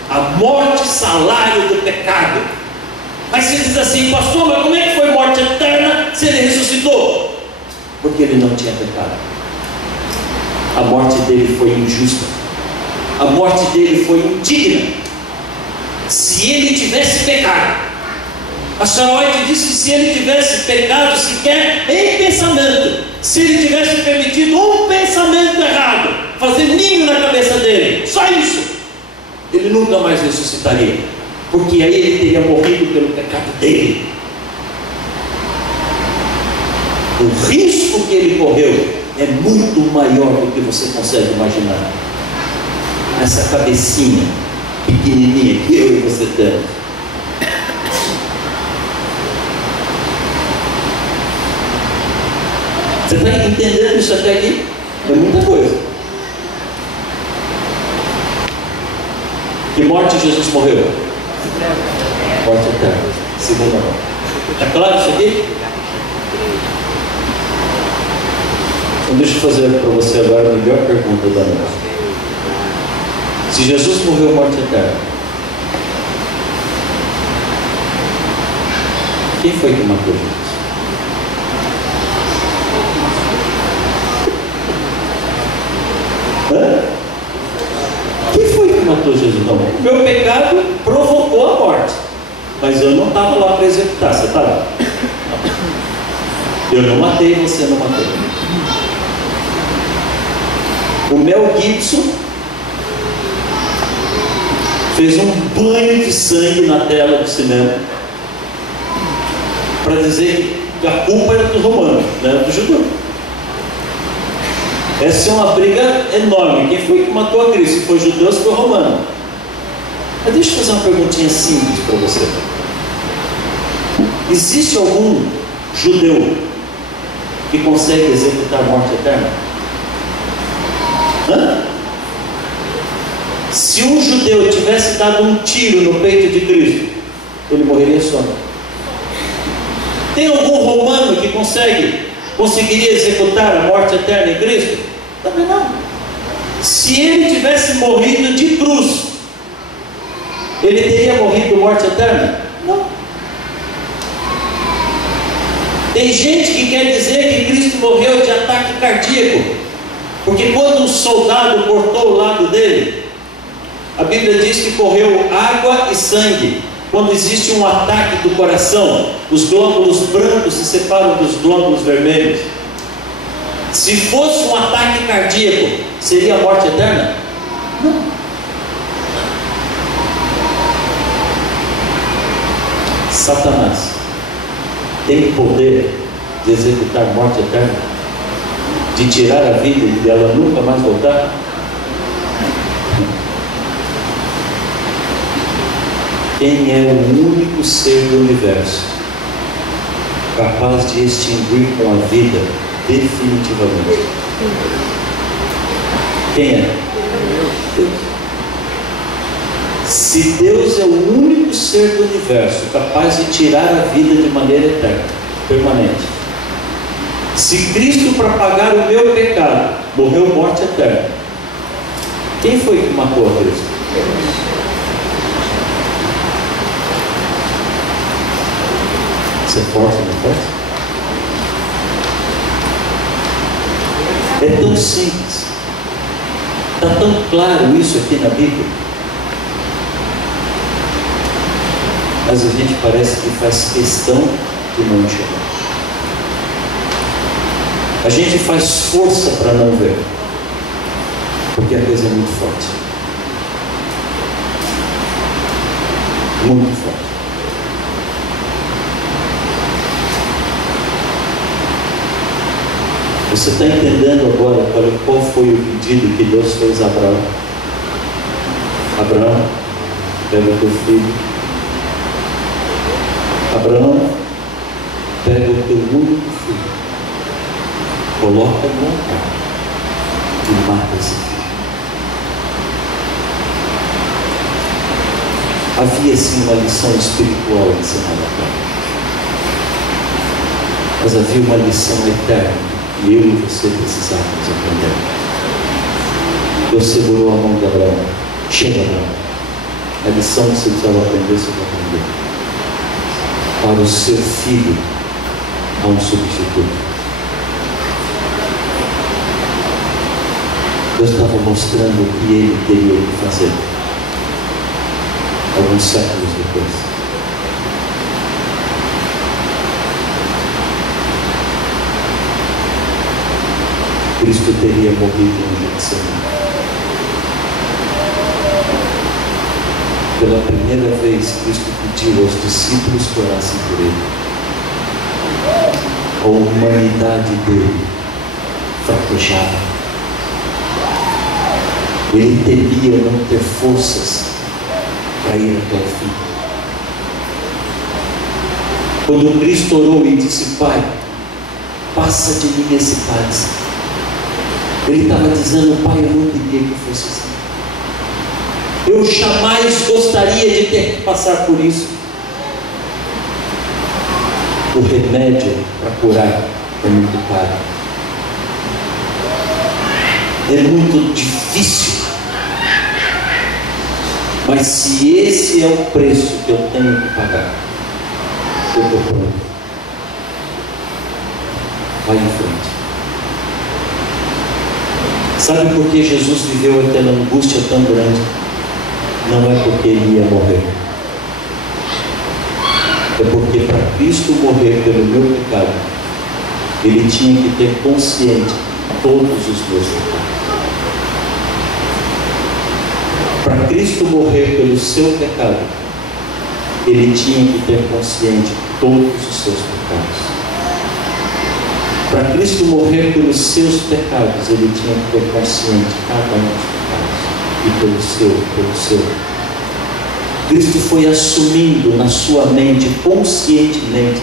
a morte, salário do pecado. Mas você diz assim: pastor, mas como é que foi morte eterna se ele ressuscitou? Porque ele não tinha pecado. A morte dele foi injusta, a morte dele foi indigna. Se ele tivesse pecado, a senhora White disse que se ele tivesse pecado sequer em pensamento, se ele tivesse permitido um pensamento errado fazer ninho na cabeça dele, só isso, ele nunca mais ressuscitaria, porque aí ele teria morrido pelo pecado dele. O risco que ele correu é muito maior do que você consegue imaginar. Essa cabecinha pequenininha que eu e você temos. Você está entendendo isso até aqui? É muita coisa. Que morte Jesus morreu? Morte eterna. Segunda morte. Está claro isso aqui? Então deixa eu fazer para você agora a melhor pergunta da noite. Se Jesus morreu morte eterna, Quem foi que matou Jesus? Hã? Quem foi que matou Jesus? Não. O meu pecado provocou a morte, mas eu não estava lá para executar. Você estava? Eu não matei, você não matou. O Mel Gibson fez um banho de sangue na tela do cinema para dizer que a culpa era dos romanos, não era do judeu. Essa é uma briga enorme. Quem foi que matou a Cristo? Se foi judeu ou se foi romano? Mas deixa eu fazer uma perguntinha simples para você. Existe algum judeu que consegue executar a morte eterna? Hã? Se um judeu tivesse dado um tiro no peito de Cristo, ele morreria só. Tem algum romano que conseguiria executar a morte eterna em Cristo? Também não. Se ele tivesse morrido de cruz, ele teria morrido de morte eterna? Não. Tem gente que quer dizer que Cristo morreu de ataque cardíaco, porque quando um soldado cortou o lado dele, a Bíblia diz que correu água e sangue. Quando existe um ataque do coração, os glóbulos brancos se separam dos glóbulos vermelhos. Se fosse um ataque cardíaco, seria a morte eterna? Não. Satanás tem poder de executar morte eterna, de tirar a vida e de ela nunca mais voltar? Quem é o único ser do universo capaz de extinguir com a vida definitivamente? Quem é? Deus. Se Deus é o único ser do universo capaz de tirar a vida de maneira eterna, permanente, se Cristo, para pagar o meu pecado, morreu morte eterna, quem foi que matou a Cristo? Você é forte, não é forte? É tão simples, está tão claro isso aqui na Bíblia, mas a gente parece que faz questão de não enxergar. A gente faz força para não ver, porque a coisa é muito forte, muito forte. Você está entendendo agora qual foi o pedido que Deus fez a Abraão? Abraão, pega o teu filho. Abraão, pega o teu único filho, coloca no altar e mata esse filho. Havia sim uma lição espiritual ensinada para ele, mas havia uma lição eterna e eu e você precisávamos aprender. Deus segurou a mão de Abraão. Chega, Abraão. A lição que você precisava aprender, você vai aprender. Para o seu filho há um substituto. Deus estava mostrando o que ele teria que fazer alguns séculos depois. Cristo teria morrido no Getsemane. Pela primeira vez, Cristo pediu aos discípulos que orassem por ele. A humanidade dele fraquejava. Ele temia não ter forças para ir até o fim. Quando Cristo orou e disse: Pai, passa de mim esse cálice, ele estava dizendo: Pai, eu não queria que fosse assim. Eu jamais gostaria de ter que passar por isso. O remédio para curar é muito caro. É muito difícil. Mas se esse é o preço que eu tenho que pagar, eu estou pronto. Vai em frente. Sabe por que Jesus viveu aquela angústia tão grande? Não é porque ele ia morrer. É porque para Cristo morrer pelo meu pecado, ele tinha que ter consciente todos os meus pecados. Para Cristo morrer pelo seu pecado, ele tinha que ter consciente todos os seus pecados. Para Cristo morrer pelos seus pecados, ele tinha que ter consciente cada um dos pecados. E pelo seu. Cristo foi assumindo na sua mente, conscientemente,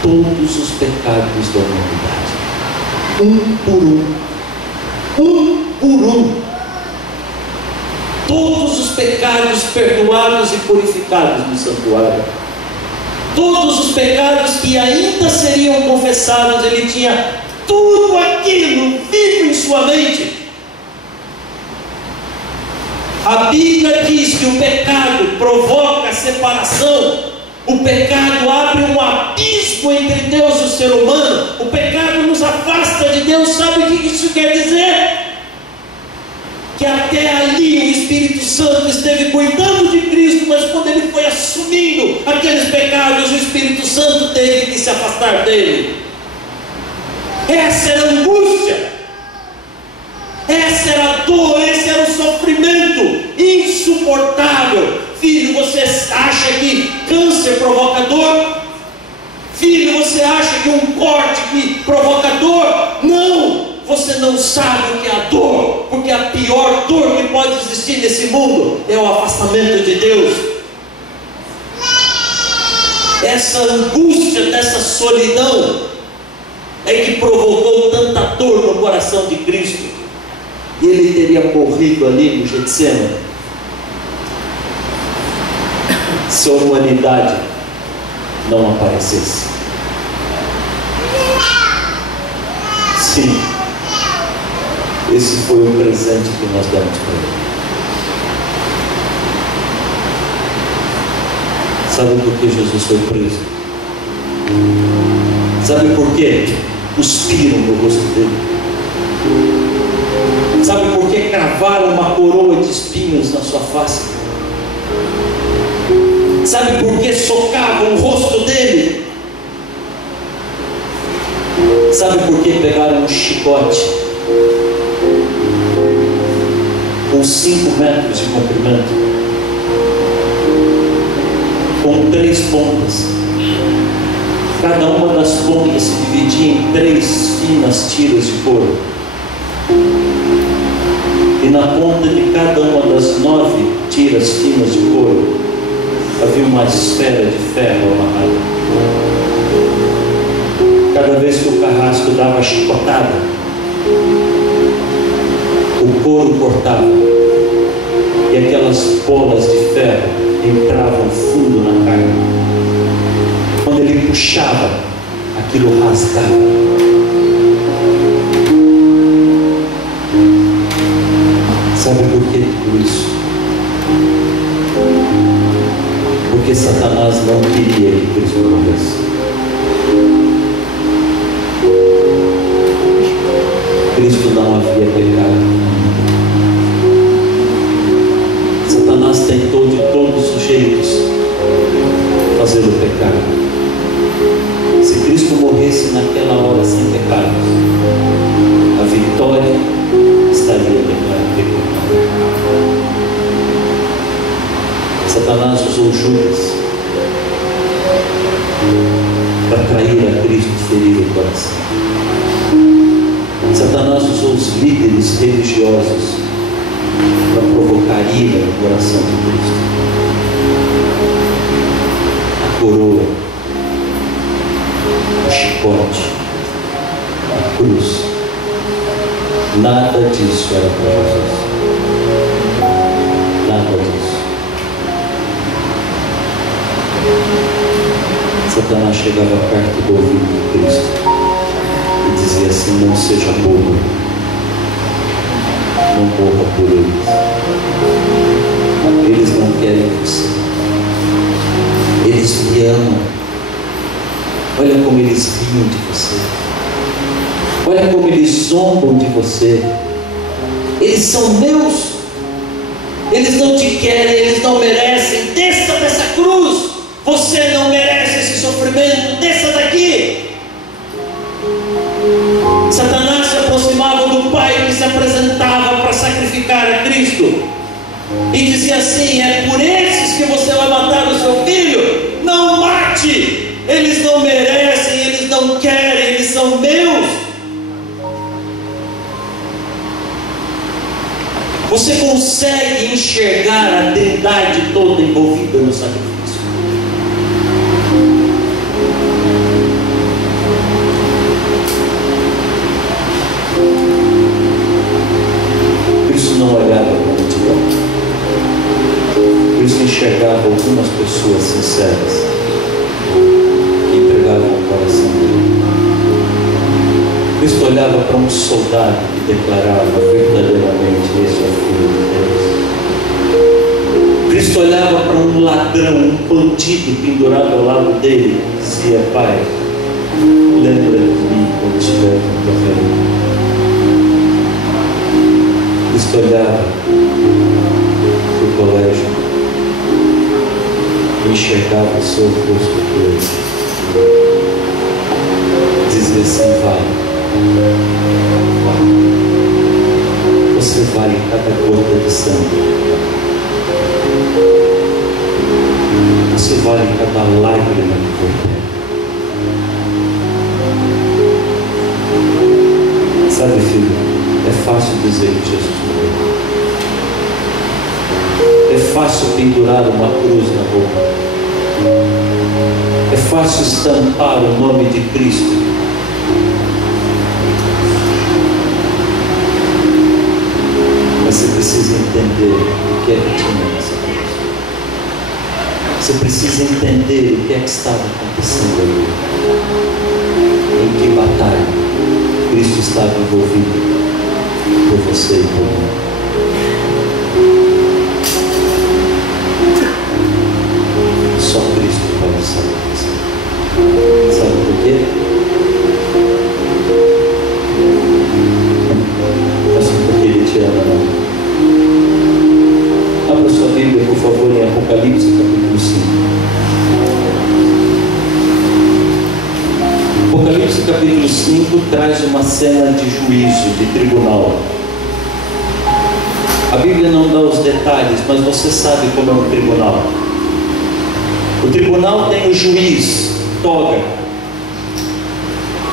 todos os pecados da humanidade. Um por um. Um por um. Todos os pecados perdoados e purificados no santuário. Todos os pecados que ainda seriam confessados, ele tinha tudo aquilo vivo em sua mente. A Bíblia diz que o pecado provoca separação. O pecado abre um abismo entre Deus e o ser humano. O pecado nos afasta de Deus. Sabe o que isso quer dizer? Que até ali o Espírito Santo esteve cuidando de Cristo, mas quando ele foi assumindo aqueles pecados, o Espírito Santo teve que se afastar dele. Essa era a angústia, essa era a dor, esse era o sofrimento insuportável. Filho, você acha que câncer provoca dor? Filho, você acha que um corte que provoca dor? Não! Você não sabe o que é a dor, porque a pior dor que pode existir nesse mundo é o afastamento de Deus. Essa angústia dessa solidão é que provocou tanta dor no coração de Cristo. E ele teria morrido ali no Getsemane se a humanidade não aparecesse. Sim. Esse foi o presente que nós damos para ele. Sabe por que Jesus foi preso? Sabe por que cuspiram no rosto dele? Sabe por que cravaram uma coroa de espinhos na sua face? Sabe por que socavam o rosto dele? Sabe por que pegaram um chicote com 5 metros de comprimento, com 3 pontas? Cada uma das pontas se dividia em 3 finas tiras de couro, e na ponta de cada uma das 9 tiras finas de couro havia uma esfera de ferro amarrada. Cada vez que o carrasco dava a chicotada, o couro cortava e aquelas bolas de ferro entravam fundo na carne. Quando ele puxava, aquilo rasgava. Sabe por que tudo isso? Porque Satanás não queria que Cristo morresse. Cristo não havia pecado. Satanás tentou de todos os jeitos fazê-lo pecar. Se Cristo morresse naquela hora sem pecado, a vitória estaria declarada. Satanás usou Judas para trair a Cristo e ferir o coração. Satanás usou os líderes religiosos para provocar ira no coração de Cristo. A coroa, o chicote, a cruz, nada disso era para Jesus. Nada disso. Satanás chegava perto do ouvido de Cristo e dizia assim: não seja bobo, não morra por eles. Eles não querem você, eles me amam, Olha como eles riem de você. Olha como eles zombam de você. Eles são meus. Eles não te querem, eles não merecem. Desça dessa cruz. Você não merece esse sofrimento. Desça daqui. Satanás se aproximava do pai que se apresentava para sacrificar a Cristo e dizia assim: é por esses que você vai matar o seu filho? Não mate. Eles não merecem, eles não querem, eles são meus. Você consegue enxergar a Trindade toda envolvida no sacrifício? Cristo não olhava para a multidão. Cristo enxergava algumas pessoas sinceras que entregavam o coração dele. Cristo olhava para um soldado que declarava verdadeiramente: esse é o Filho de Deus. Cristo olhava para um ladrão, um bandido pendurado ao lado dele e dizia: Pai, lembra de mim quando estiver no teu reino. Cristo olhava para o colégio e enxergava o seu rosto por ele. Dizia assim: vai. Você vale cada gota de sangue. Você vale cada lágrima que foi. Sabe, filho, é fácil dizer que Jesus morreu. É fácil pendurar uma cruz na boca. É fácil estampar o nome de Cristo. Você precisa entender o que é que tinha nessa cruz. Você precisa entender o que é que estava acontecendo ali. Em que batalha Cristo estava envolvido por você e por mim. Só Cristo pode saber disso. Sabe por quê? Porque ele te ama, não. Abra sua Bíblia, por favor, em Apocalipse capítulo 5. Apocalipse capítulo 5 traz uma cena de juízo, de tribunal. A Bíblia não dá os detalhes, mas você sabe como é um tribunal. O tribunal tem o juiz, toga.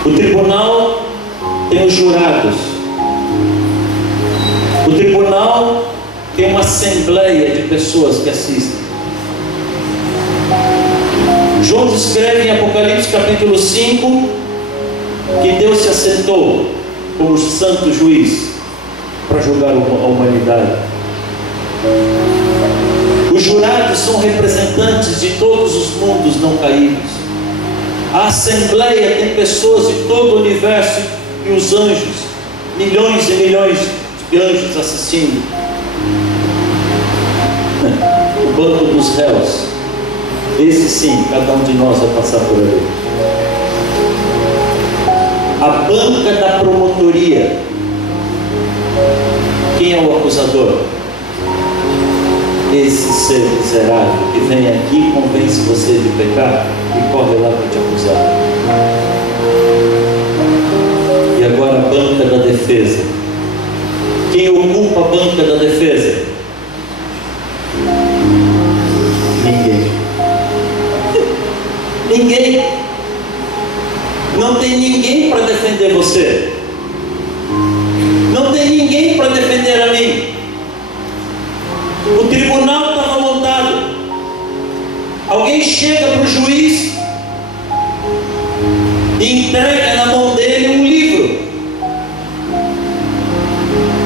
O tribunal tem os jurados. O tribunal tem uma assembleia de pessoas que assistem. João descreve em Apocalipse capítulo 5 que Deus se assentou como santo juiz para julgar a humanidade. Os jurados são representantes de todos os mundos não caídos. A assembleia tem pessoas de todo o universo e os anjos, milhões e milhões de anjos assistindo. O banco dos réus, esse sim, cada um de nós vai passar por ali. A banca da promotoria. Quem é o acusador? Esse ser miserável que vem aqui, convence você de pecar e corre lá para te acusar. E agora a banca da defesa. Quem ocupa a banca da defesa? Ninguém. Ninguém. Não tem ninguém para defender você. Não tem ninguém para defender a mim. O tribunal estava montado. Alguém chega para o juiz e entrega na mão dele um livro.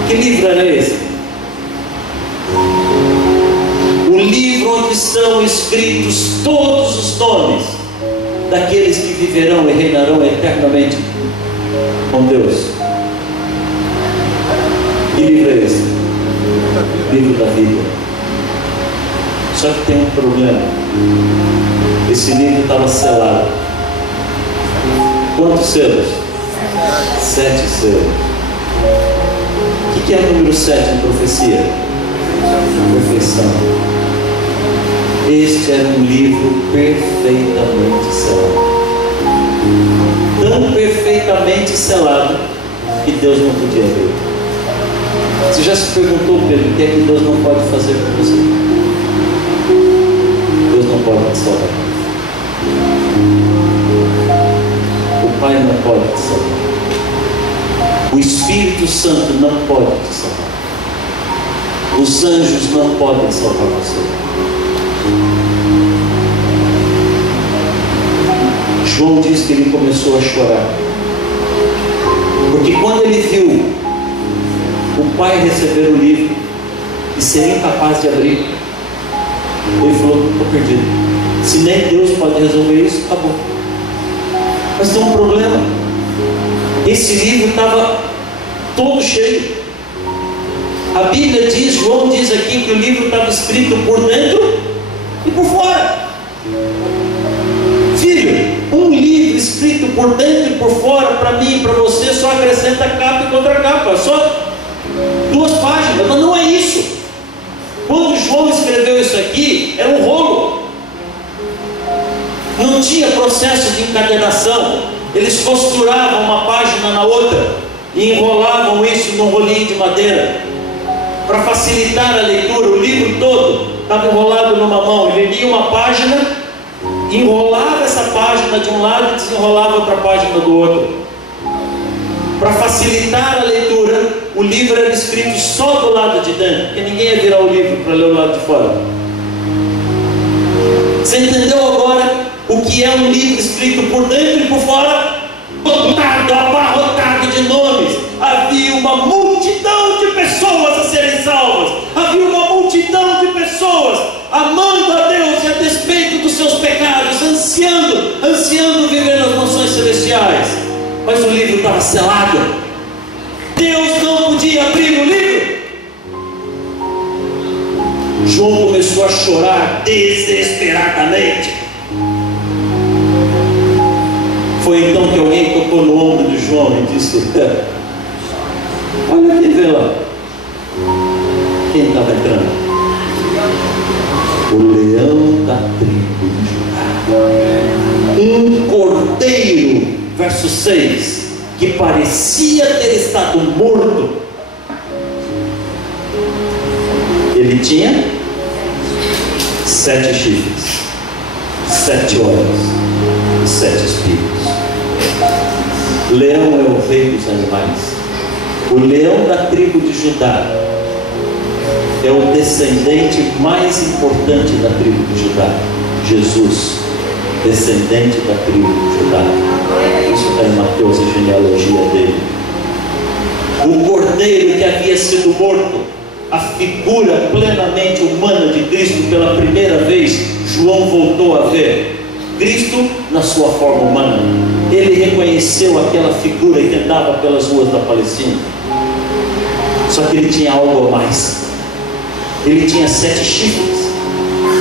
Que livro era esse? O livro onde estão escritos todos os nomes daqueles que viverão e reinarão eternamente com Deus. Que livro é esse? Livro da vida. Só que tem um problema. Esse livro estava selado. Quantos selos? 7 selos. O que é o número 7 em profecia? Perfeição. Este era um livro perfeitamente selado. Tão perfeitamente selado que Deus não podia abrir. Você já se perguntou, Pedro, o que é que Deus não pode fazer por você? Deus não pode te salvar. O Pai não pode te salvar. O Espírito Santo não pode te salvar. Os anjos não podem salvar você. João diz que ele começou a chorar, porque quando ele viu o pai receber o livro e ser incapaz de abrir, ele falou: estou perdido. Se nem Deus pode resolver isso, acabou. Mas tem um problema. Esse livro estava todo cheio. A Bíblia diz, João diz aqui, que o livro estava escrito por dentro e por fora. Filho, um livro escrito por dentro e por fora, para mim e para você, só acrescenta capa e contracapa, só 2 páginas, mas não é isso. Quando João escreveu isso aqui, era um rolo, não tinha processo de encadernação. Eles costuravam uma página na outra e enrolavam isso num rolinho de madeira para facilitar a leitura. O livro todo estava enrolado numa mão. Ele lia uma página, enrolava essa página de um lado e desenrolava outra página do outro. Para facilitar a leitura, o livro era escrito só do lado de dentro, porque ninguém ia virar o livro para ler o lado de fora. Você entendeu agora o que é um livro escrito por dentro e por fora? Lotado, abarrotado de nomes. Havia uma multidão de pessoas a serem salvas. Havia uma multidão de pessoas amando a Deus e a despeito dos seus pecados, ansiando viver nas mansões celestiais. Mas o livro estava selado. Deus não podia abrir o livro. João começou a chorar desesperadamente. Foi então que alguém tocou no ombro de João e disse: olha quem vê lá. Quem estava entrando? O leão da tribo de Judá. Um cordeiro, verso 6, que parecia ter estado morto. Ele tinha 7 chifres, 7 olhos e 7 espíritos. Leão é o rei dos animais. O leão da tribo de Judá é o descendente mais importante da tribo de Judá. Jesus, descendente da tribo de Judá. Isso está em Mateus, a genealogia dele. O cordeiro que havia sido morto, a figura plenamente humana de Cristo. Pela primeira vez, João voltou a ver Cristo na sua forma humana. Ele reconheceu aquela figura que andava pelas ruas da Palestina. Só que ele tinha algo a mais. Ele tinha 7 chifres.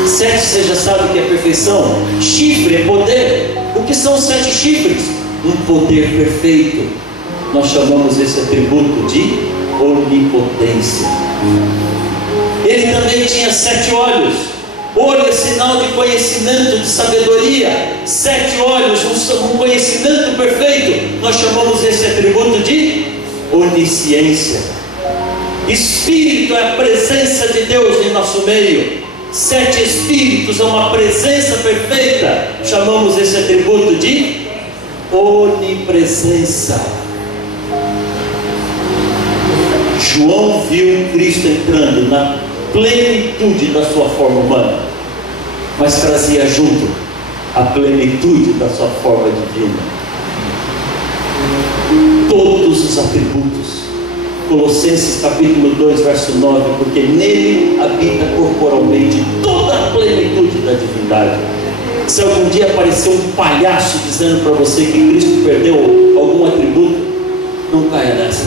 7, você já sabe o que é perfeição. Chifre é poder. O que são 7 chifres? Um poder perfeito. Nós chamamos esse atributo de onipotência. Ele também tinha 7 olhos. Olho é sinal de conhecimento, de sabedoria. 7 olhos, um conhecimento perfeito. Nós chamamos esse atributo de onisciência. Espírito é a presença de Deus em nosso meio. 7 espíritos é uma presença perfeita. Chamamos esse atributo de onipresença. João viu Cristo entrando na plenitude da sua forma humana, mas trazia junto a plenitude da sua forma divina. Todos os atributos. Colossenses capítulo 2, verso 9, porque nele habita corporalmente toda a plenitude da divindade. Se algum dia aparecer um palhaço dizendo para você que Cristo perdeu algum atributo, não caia nessa.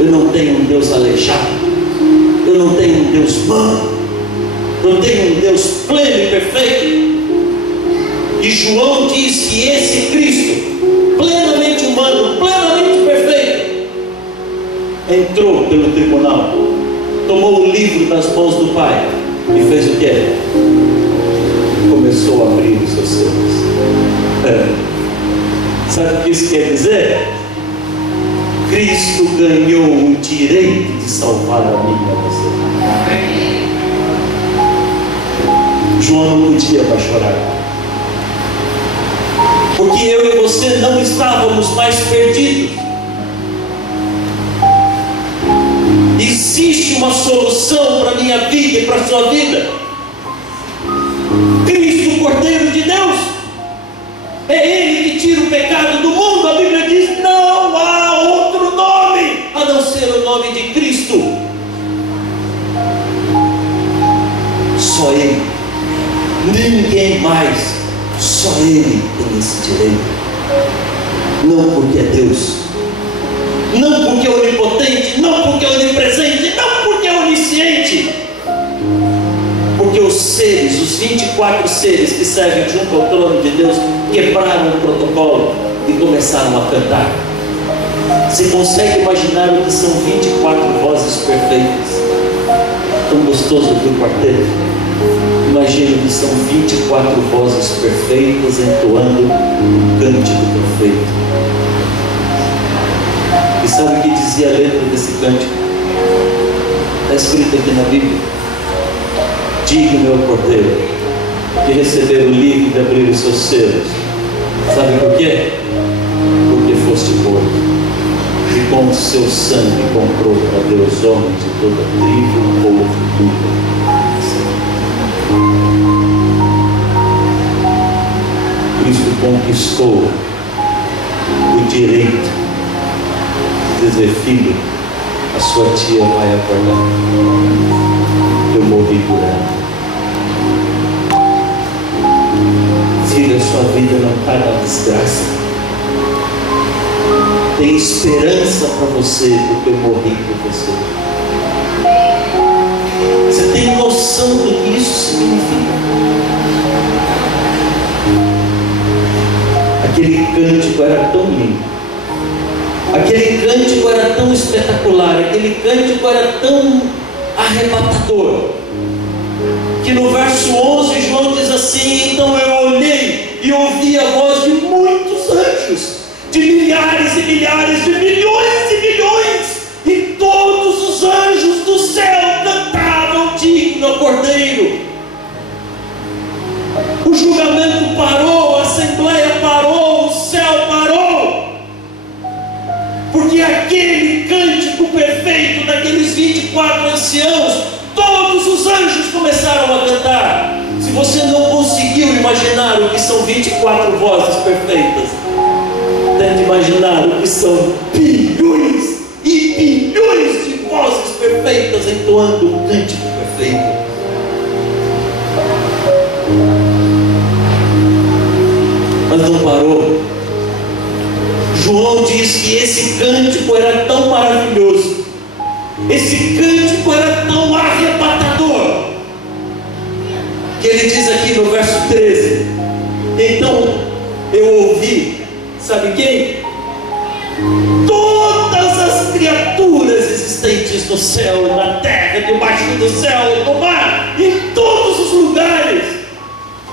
Eu não tenho um Deus aleijado, eu não tenho um Deus mano, eu tenho um Deus pleno e perfeito. E João diz que esse Cristo humano plenamente perfeito, entrou pelo tribunal, tomou o livro das mãos do Pai e fez o quê? Começou a abrir os seus selos. Sabe o que isso quer dizer? Cristo ganhou o direito de salvar a mim e a você. João não podia mais chorar, porque eu e você não estávamos mais perdidos. Existe uma solução para a minha vida e para a sua vida. Cristo, o Cordeiro de Deus, é Ele que tira o pecado do mundo. A Bíblia diz: não há outro nome a não ser o nome de Cristo. Só Ele, ninguém mais. Só Ele tem esse direito. Não porque é Deus, não porque é onipotente, não porque é onipresente, não porque é onisciente, porque os seres, os 24 seres que servem junto ao trono de Deus, quebraram o protocolo e começaram a cantar. Você consegue imaginar o que são 24 vozes perfeitas? Tão gostoso do quarteto. Imagina que são 24 vozes perfeitas entoando um cântico perfeito. E sabe o que dizia a letra desse cântico? Está escrito aqui na Bíblia: digno é o Cordeiro de receber o livro e de abrir os seus selos. Sabe por quê? Porque foste morto e com o seu sangue comprou para Deus homens de toda tribo, povo e língua. Cristo conquistou o direito de dizer: filho, a sua tia vai acordar. Eu morri por ela. Filho, a sua vida não está na desgraça. Tem esperança para você, porque eu morri por você. Você tem noção do que isso significa? Aquele cântico era tão lindo, aquele cântico era tão espetacular, aquele cântico era tão arrebatador, que no verso 11 João diz assim: então eu olhei e ouvi a voz de muitos anjos, de milhares e milhares, de milhões e milhões, e todos os anjos do céu cantavam: digno ao Cordeiro. O julgamento parou, a assembleia parou, o céu parou, porque aquele cântico perfeito daqueles 24 anciãos, todos os anjos começaram a cantar. Se você não conseguiu imaginar o que são 24 vozes perfeitas, tente imaginar o que são bilhões e bilhões de vozes perfeitas entoando um cântico perfeito. Mas não parou. João diz que esse cântico era tão maravilhoso, esse cântico era tão arrebatador, que ele diz aqui no verso 13: então eu ouvi, sabe quem? Todas as criaturas existentes no céu e na terra, debaixo do céu e no mar, em todos os lugares,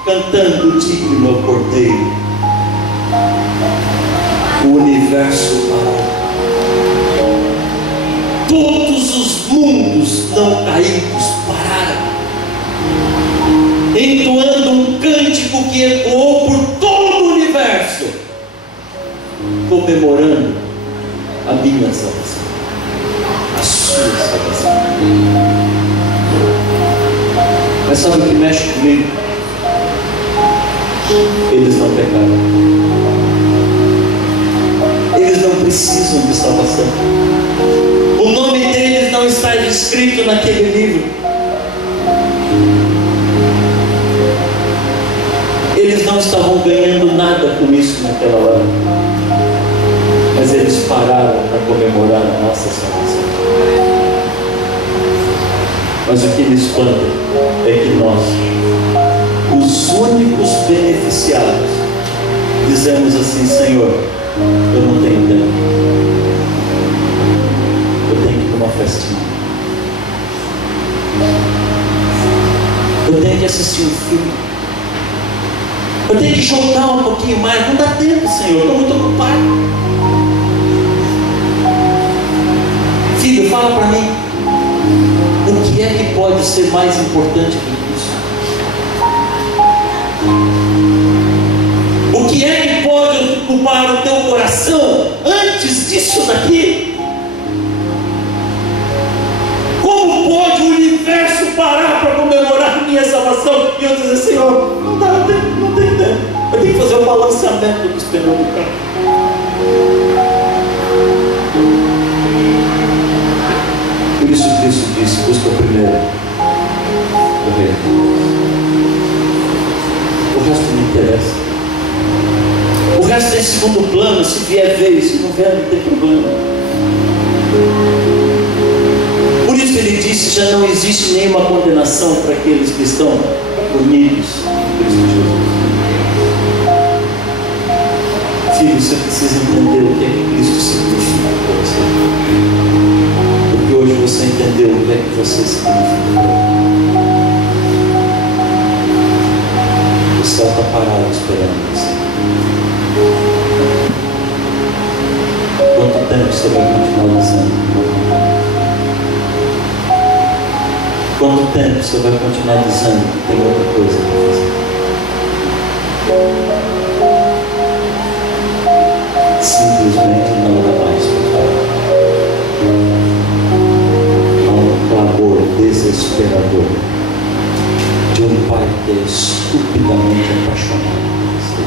cantando: digno ao Cordeiro. O universo parou. Todos os mundos não caídos pararam, entoando um cântico que ecoou por todo o universo, comemorando a minha salvação, a sua salvação. Mas sabe o que mexe comigo? Eles não pecaram. Eles não precisam de salvação. O nome deles não está escrito naquele livro. Eles não estavam ganhando nada com isso naquela hora, mas eles pararam para comemorar a nossa salvação. Mas o que me espanta é que nós, os únicos beneficiados, dizemos assim: Senhor, Eu não tenho tempo. Eu tenho que ir numa festinha. Eu tenho que assistir um filme. Eu tenho que jogar um pouquinho mais. Não dá tempo, Senhor. Eu estou muito ocupado. Filho, fala para mim. O que é que pode ser mais importante do que isso? O que é que pode ocupar o teu coração antes disso daqui? Como pode o universo parar para comemorar minha salvação e eu dizer, Senhor, não dá tempo, não tem tempo. Eu tenho que fazer o balanceamento dos pneus do carro. Por isso Cristo disse, busca primeiro o reino. O resto não interessa. O resto é em segundo plano. Se vier, veio. Se não vier, não tem problema. Por isso ele disse, já não existe nenhuma condenação para aqueles que estão unidos em Cristo Jesus. Filho, você precisa entender o que é que Cristo significa para você. Porque hoje você entendeu o que é que você significa. O céu está parado esperando você. Quanto tempo você vai continuar dizendo? Quanto tempo você vai continuar dizendo que tem outra coisa para fazer? Simplesmente não dá mais para falar. Há um clamor desesperador de um pai que é estupidamente apaixonado por você.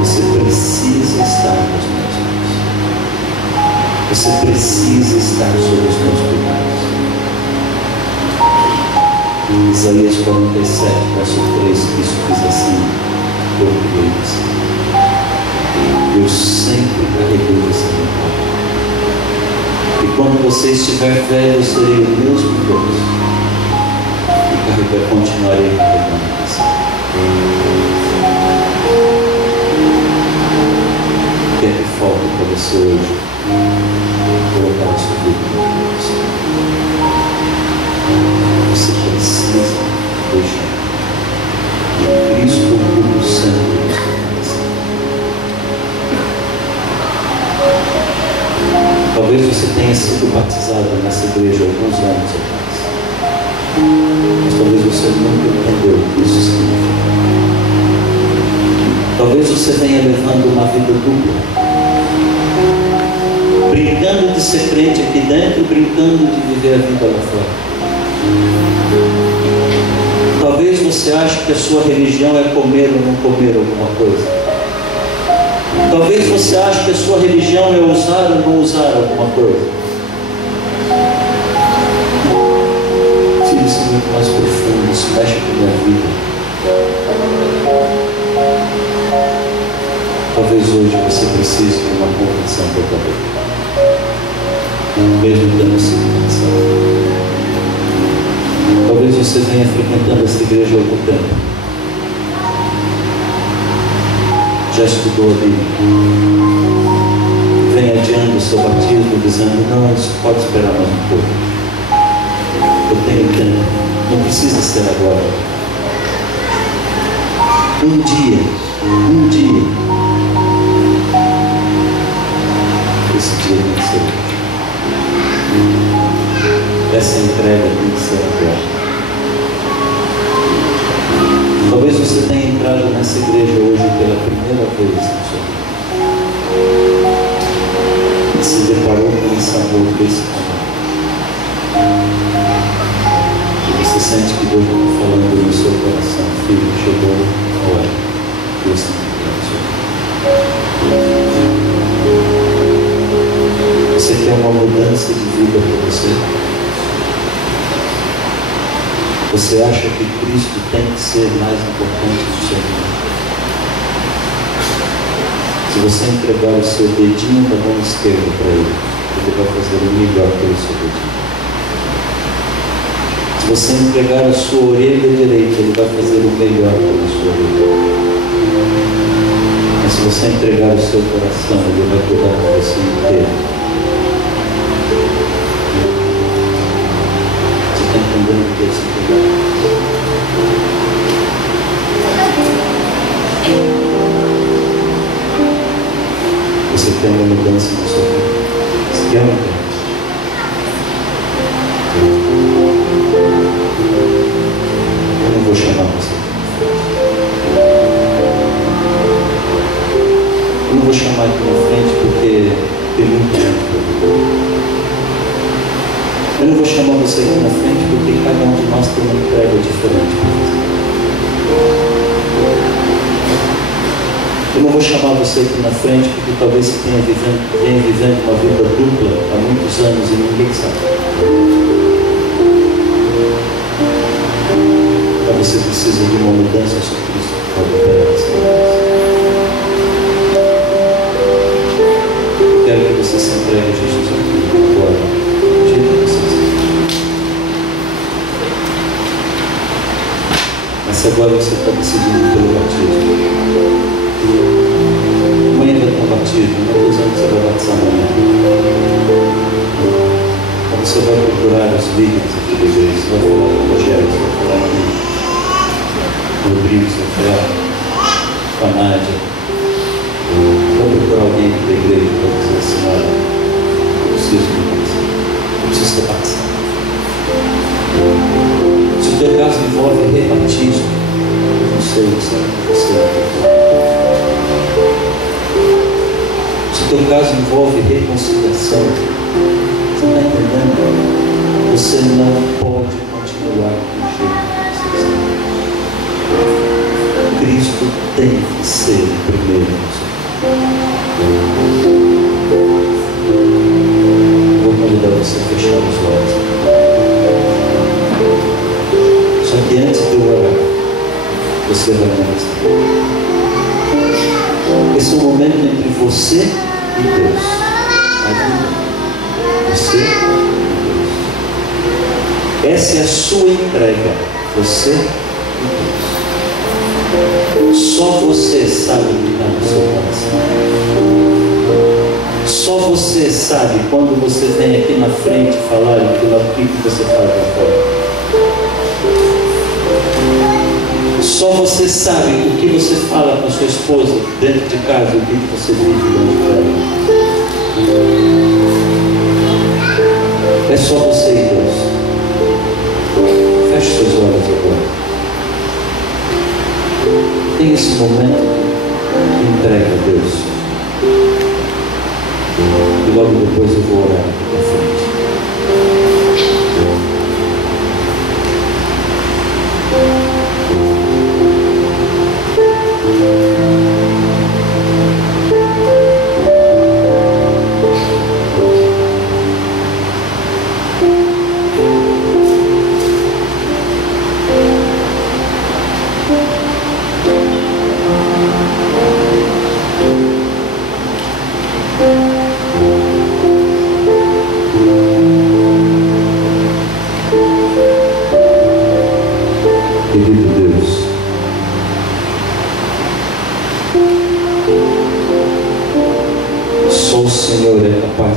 Você precisa estar nos meus olhos. Você precisa estar sob os meus cuidados. Isaías 47, verso 3, Cristo diz assim: eu criei você. Eu sempre carreguei você no colo. E quando você estiver velho, eu serei o mesmo Deus. E continuarei carregando você. O que é que falta para você hoje? Colocar a sua vida em Deus. Você precisa deixar que Cristo ocupe o centro da sua cabeça. Talvez você tenha sido batizado nessa igreja alguns anos atrás, mas talvez você nunca entendeu o que isso significa. Talvez você venha levando uma vida dupla, brincando de ser crente aqui dentro, brincando de viver a vida lá fora. Talvez você ache que a sua religião é comer ou não comer alguma coisa. Talvez você ache que a sua religião é usar ou não usar alguma coisa. Filho, isso é muito mais profundo, isso mexe com a minha vida. Talvez hoje você precise de uma conversão verdadeira, mesmo tendo sido batizado. Talvez você venha frequentando essa igreja há algum tempo. Já estudou a Bíblia. Vem adiando o seu batismo, dizendo, não, isso pode esperar mais um pouco. Eu tenho tempo. Não precisa ser agora. Um dia, esse dia tem que ser hoje. Essa entrega tem que ser agora. Talvez você tenha entrado nessa igreja hoje pela primeira vez na sua vida e se deparou com esse amor desse amor. E você sente que Deus está falando no seu coração, filho, chegou a hora de você entrar na sua vida. Você quer uma mudança de vida para você? Você acha que Cristo tem que ser mais importante do seu mundo? Se você entregar o seu dedinho da mão esquerda para Ele, Ele vai fazer o melhor pelo seu dedinho. Se você entregar a sua orelha direita, Ele vai fazer o melhor pela sua orelha. Mas se você entregar o seu coração, Ele vai cuidar de você inteiro. Você está entendendo o que é isso? Você quer uma mudança na sua vida? Você quer uma mudança? Eu não vou chamar você. Eu não vou chamar aqui na frente porque tem muita gente para ver. Eu não vou chamar você aqui na frente porque cada um de nós tem uma entrega diferente para fazer. Eu não vou chamar você aqui na frente porque talvez você tenha vivendo uma vida dupla há muitos anos e ninguém sabe. Mas você precisa de uma mudança, só Cristo pode operar essa mudança. Eu quero que você se entregue a Jesus aqui, agora, do jeito que você quiser. Mas se agora você está decidindo pelo batismo, amanhã vai ter um batismo, não estou dizendo que você vai batizar amanhã. Então você vai procurar os líderes aqui da igreja, você vai falar com o Rogério, você vai falar com o Rodrigo, você vai falar com a Nádia. Vai procurar alguém aqui da igreja para dizer assim: olha, eu preciso me batizar, eu preciso ser batizado. Se o teu caso envolve rebatismo, eu não sei, se o teu caso envolve reconciliação, você está entendendo? Você não pode continuar do jeito que você está. Cristo tem que ser o primeiro. Vou convidar você a fechar os olhos. Só que antes de eu orar, você vai me. Esse é o momento entre você e Deus. Você e Deus. Essa é a sua entrega. Você e Deus. Só você sabe o que está no seu coração. Só você sabe quando você vem aqui na frente falar o que você faz lá fora. Só você sabe o que você fala com a sua esposa dentro de casa e o que você vive dentro dela. É só você e Deus. Feche seus olhos agora. Tem esse momento de entrega a Deus. E logo depois eu vou orar aqui para frente.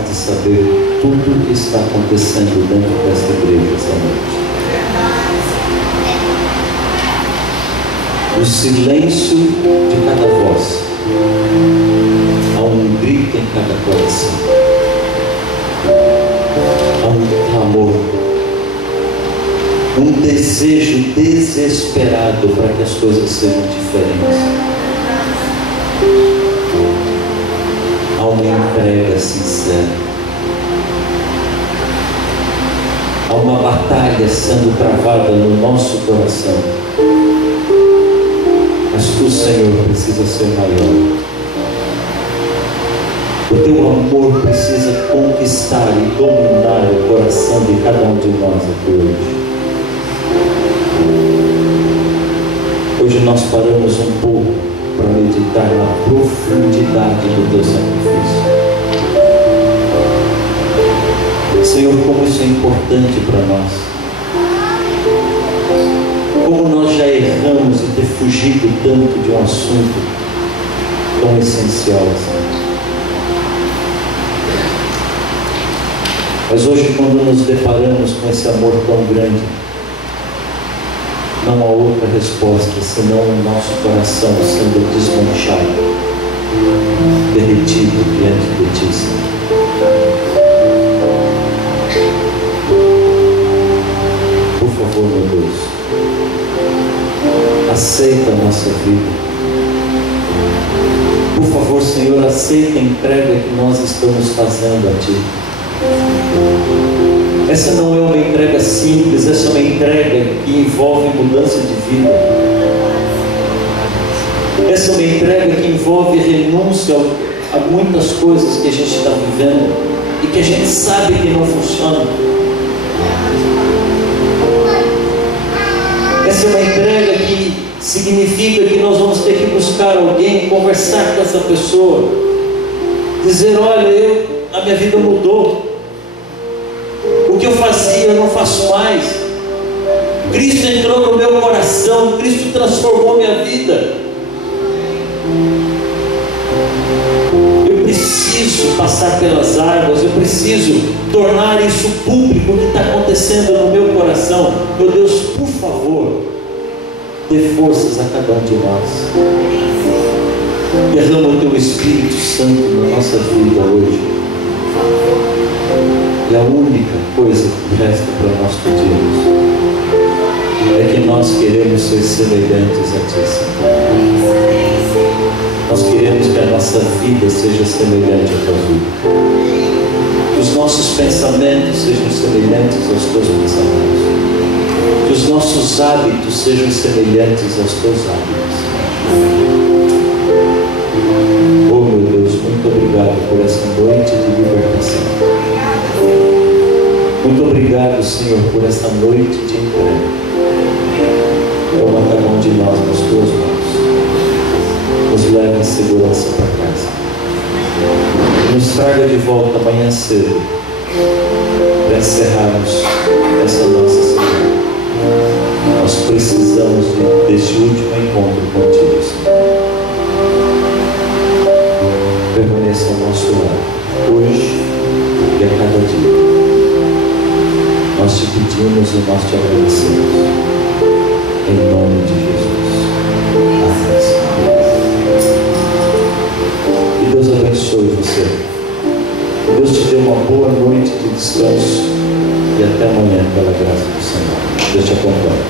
Saber tudo o que está acontecendo dentro desta igreja essa noite. No silêncio de cada voz, há um grito em cada coração, há um clamor, um desejo desesperado para que as coisas sejam diferentes. Há uma entrega sincera. Há uma batalha sendo travada no nosso coração. Mas tu, Senhor, precisa ser maior. O teu amor precisa conquistar e dominar o coração de cada um de nós aqui hoje. Hoje nós paramos um pouco para meditar na profundidade do teu sacrifício. Senhor, como isso é importante para nós. Como nós já erramos e ter fugido tanto de um assunto tão tão essencial assim. Mas hoje, quando nos deparamos com esse amor tão grande, não há outra resposta senão o nosso coração sendo desmanchado, derretido diante de Ti, Senhor. Por favor, meu Deus, aceita a nossa vida. Por favor, Senhor, aceita a entrega que nós estamos fazendo a Ti. Essa não é uma entrega simples, essa é uma entrega que envolve mudança de vida. Essa é uma entrega que envolve renúncia a muitas coisas que a gente está vivendo e que a gente sabe que não funcionam. Essa é uma entrega que significa que nós vamos ter que buscar alguém, conversar com essa pessoa, dizer: olha, a minha vida mudou. O que eu fazia eu não faço mais. Cristo entrou no meu coração, Cristo transformou minha vida. Eu preciso passar pelas águas, eu preciso tornar isso público, o que está acontecendo no meu coração. Meu Deus, por favor, dê forças a cada um de nós. Derrama o Teu Espírito Santo na nossa vida hoje. E a única coisa que resta para nós pedirmos é que nós queremos ser semelhantes a Ti, Senhor. Nós queremos que a nossa vida seja semelhante à Tua vida. Que os nossos pensamentos sejam semelhantes aos Teus pensamentos. Que os nossos hábitos sejam semelhantes aos Teus hábitos. Oh, meu Deus, muito obrigado por essa noite de libertação. Muito obrigado, Senhor, por essa noite de entrega. Toma cada um de nós nas Tuas mãos. Nos leva em segurança para casa. E nos traga de volta amanhã cedo para encerrarmos essa nossa semana. Nós precisamos deste último encontro contigo, Senhor. Permaneça ao nosso lado, hoje e a cada dia. Nós te pedimos e nós te agradecemos. Em nome de Jesus. Amém. Que Deus abençoe você. Que Deus te dê uma boa noite de descanso. E até amanhã, pela graça do Senhor. Deus te acompanhe.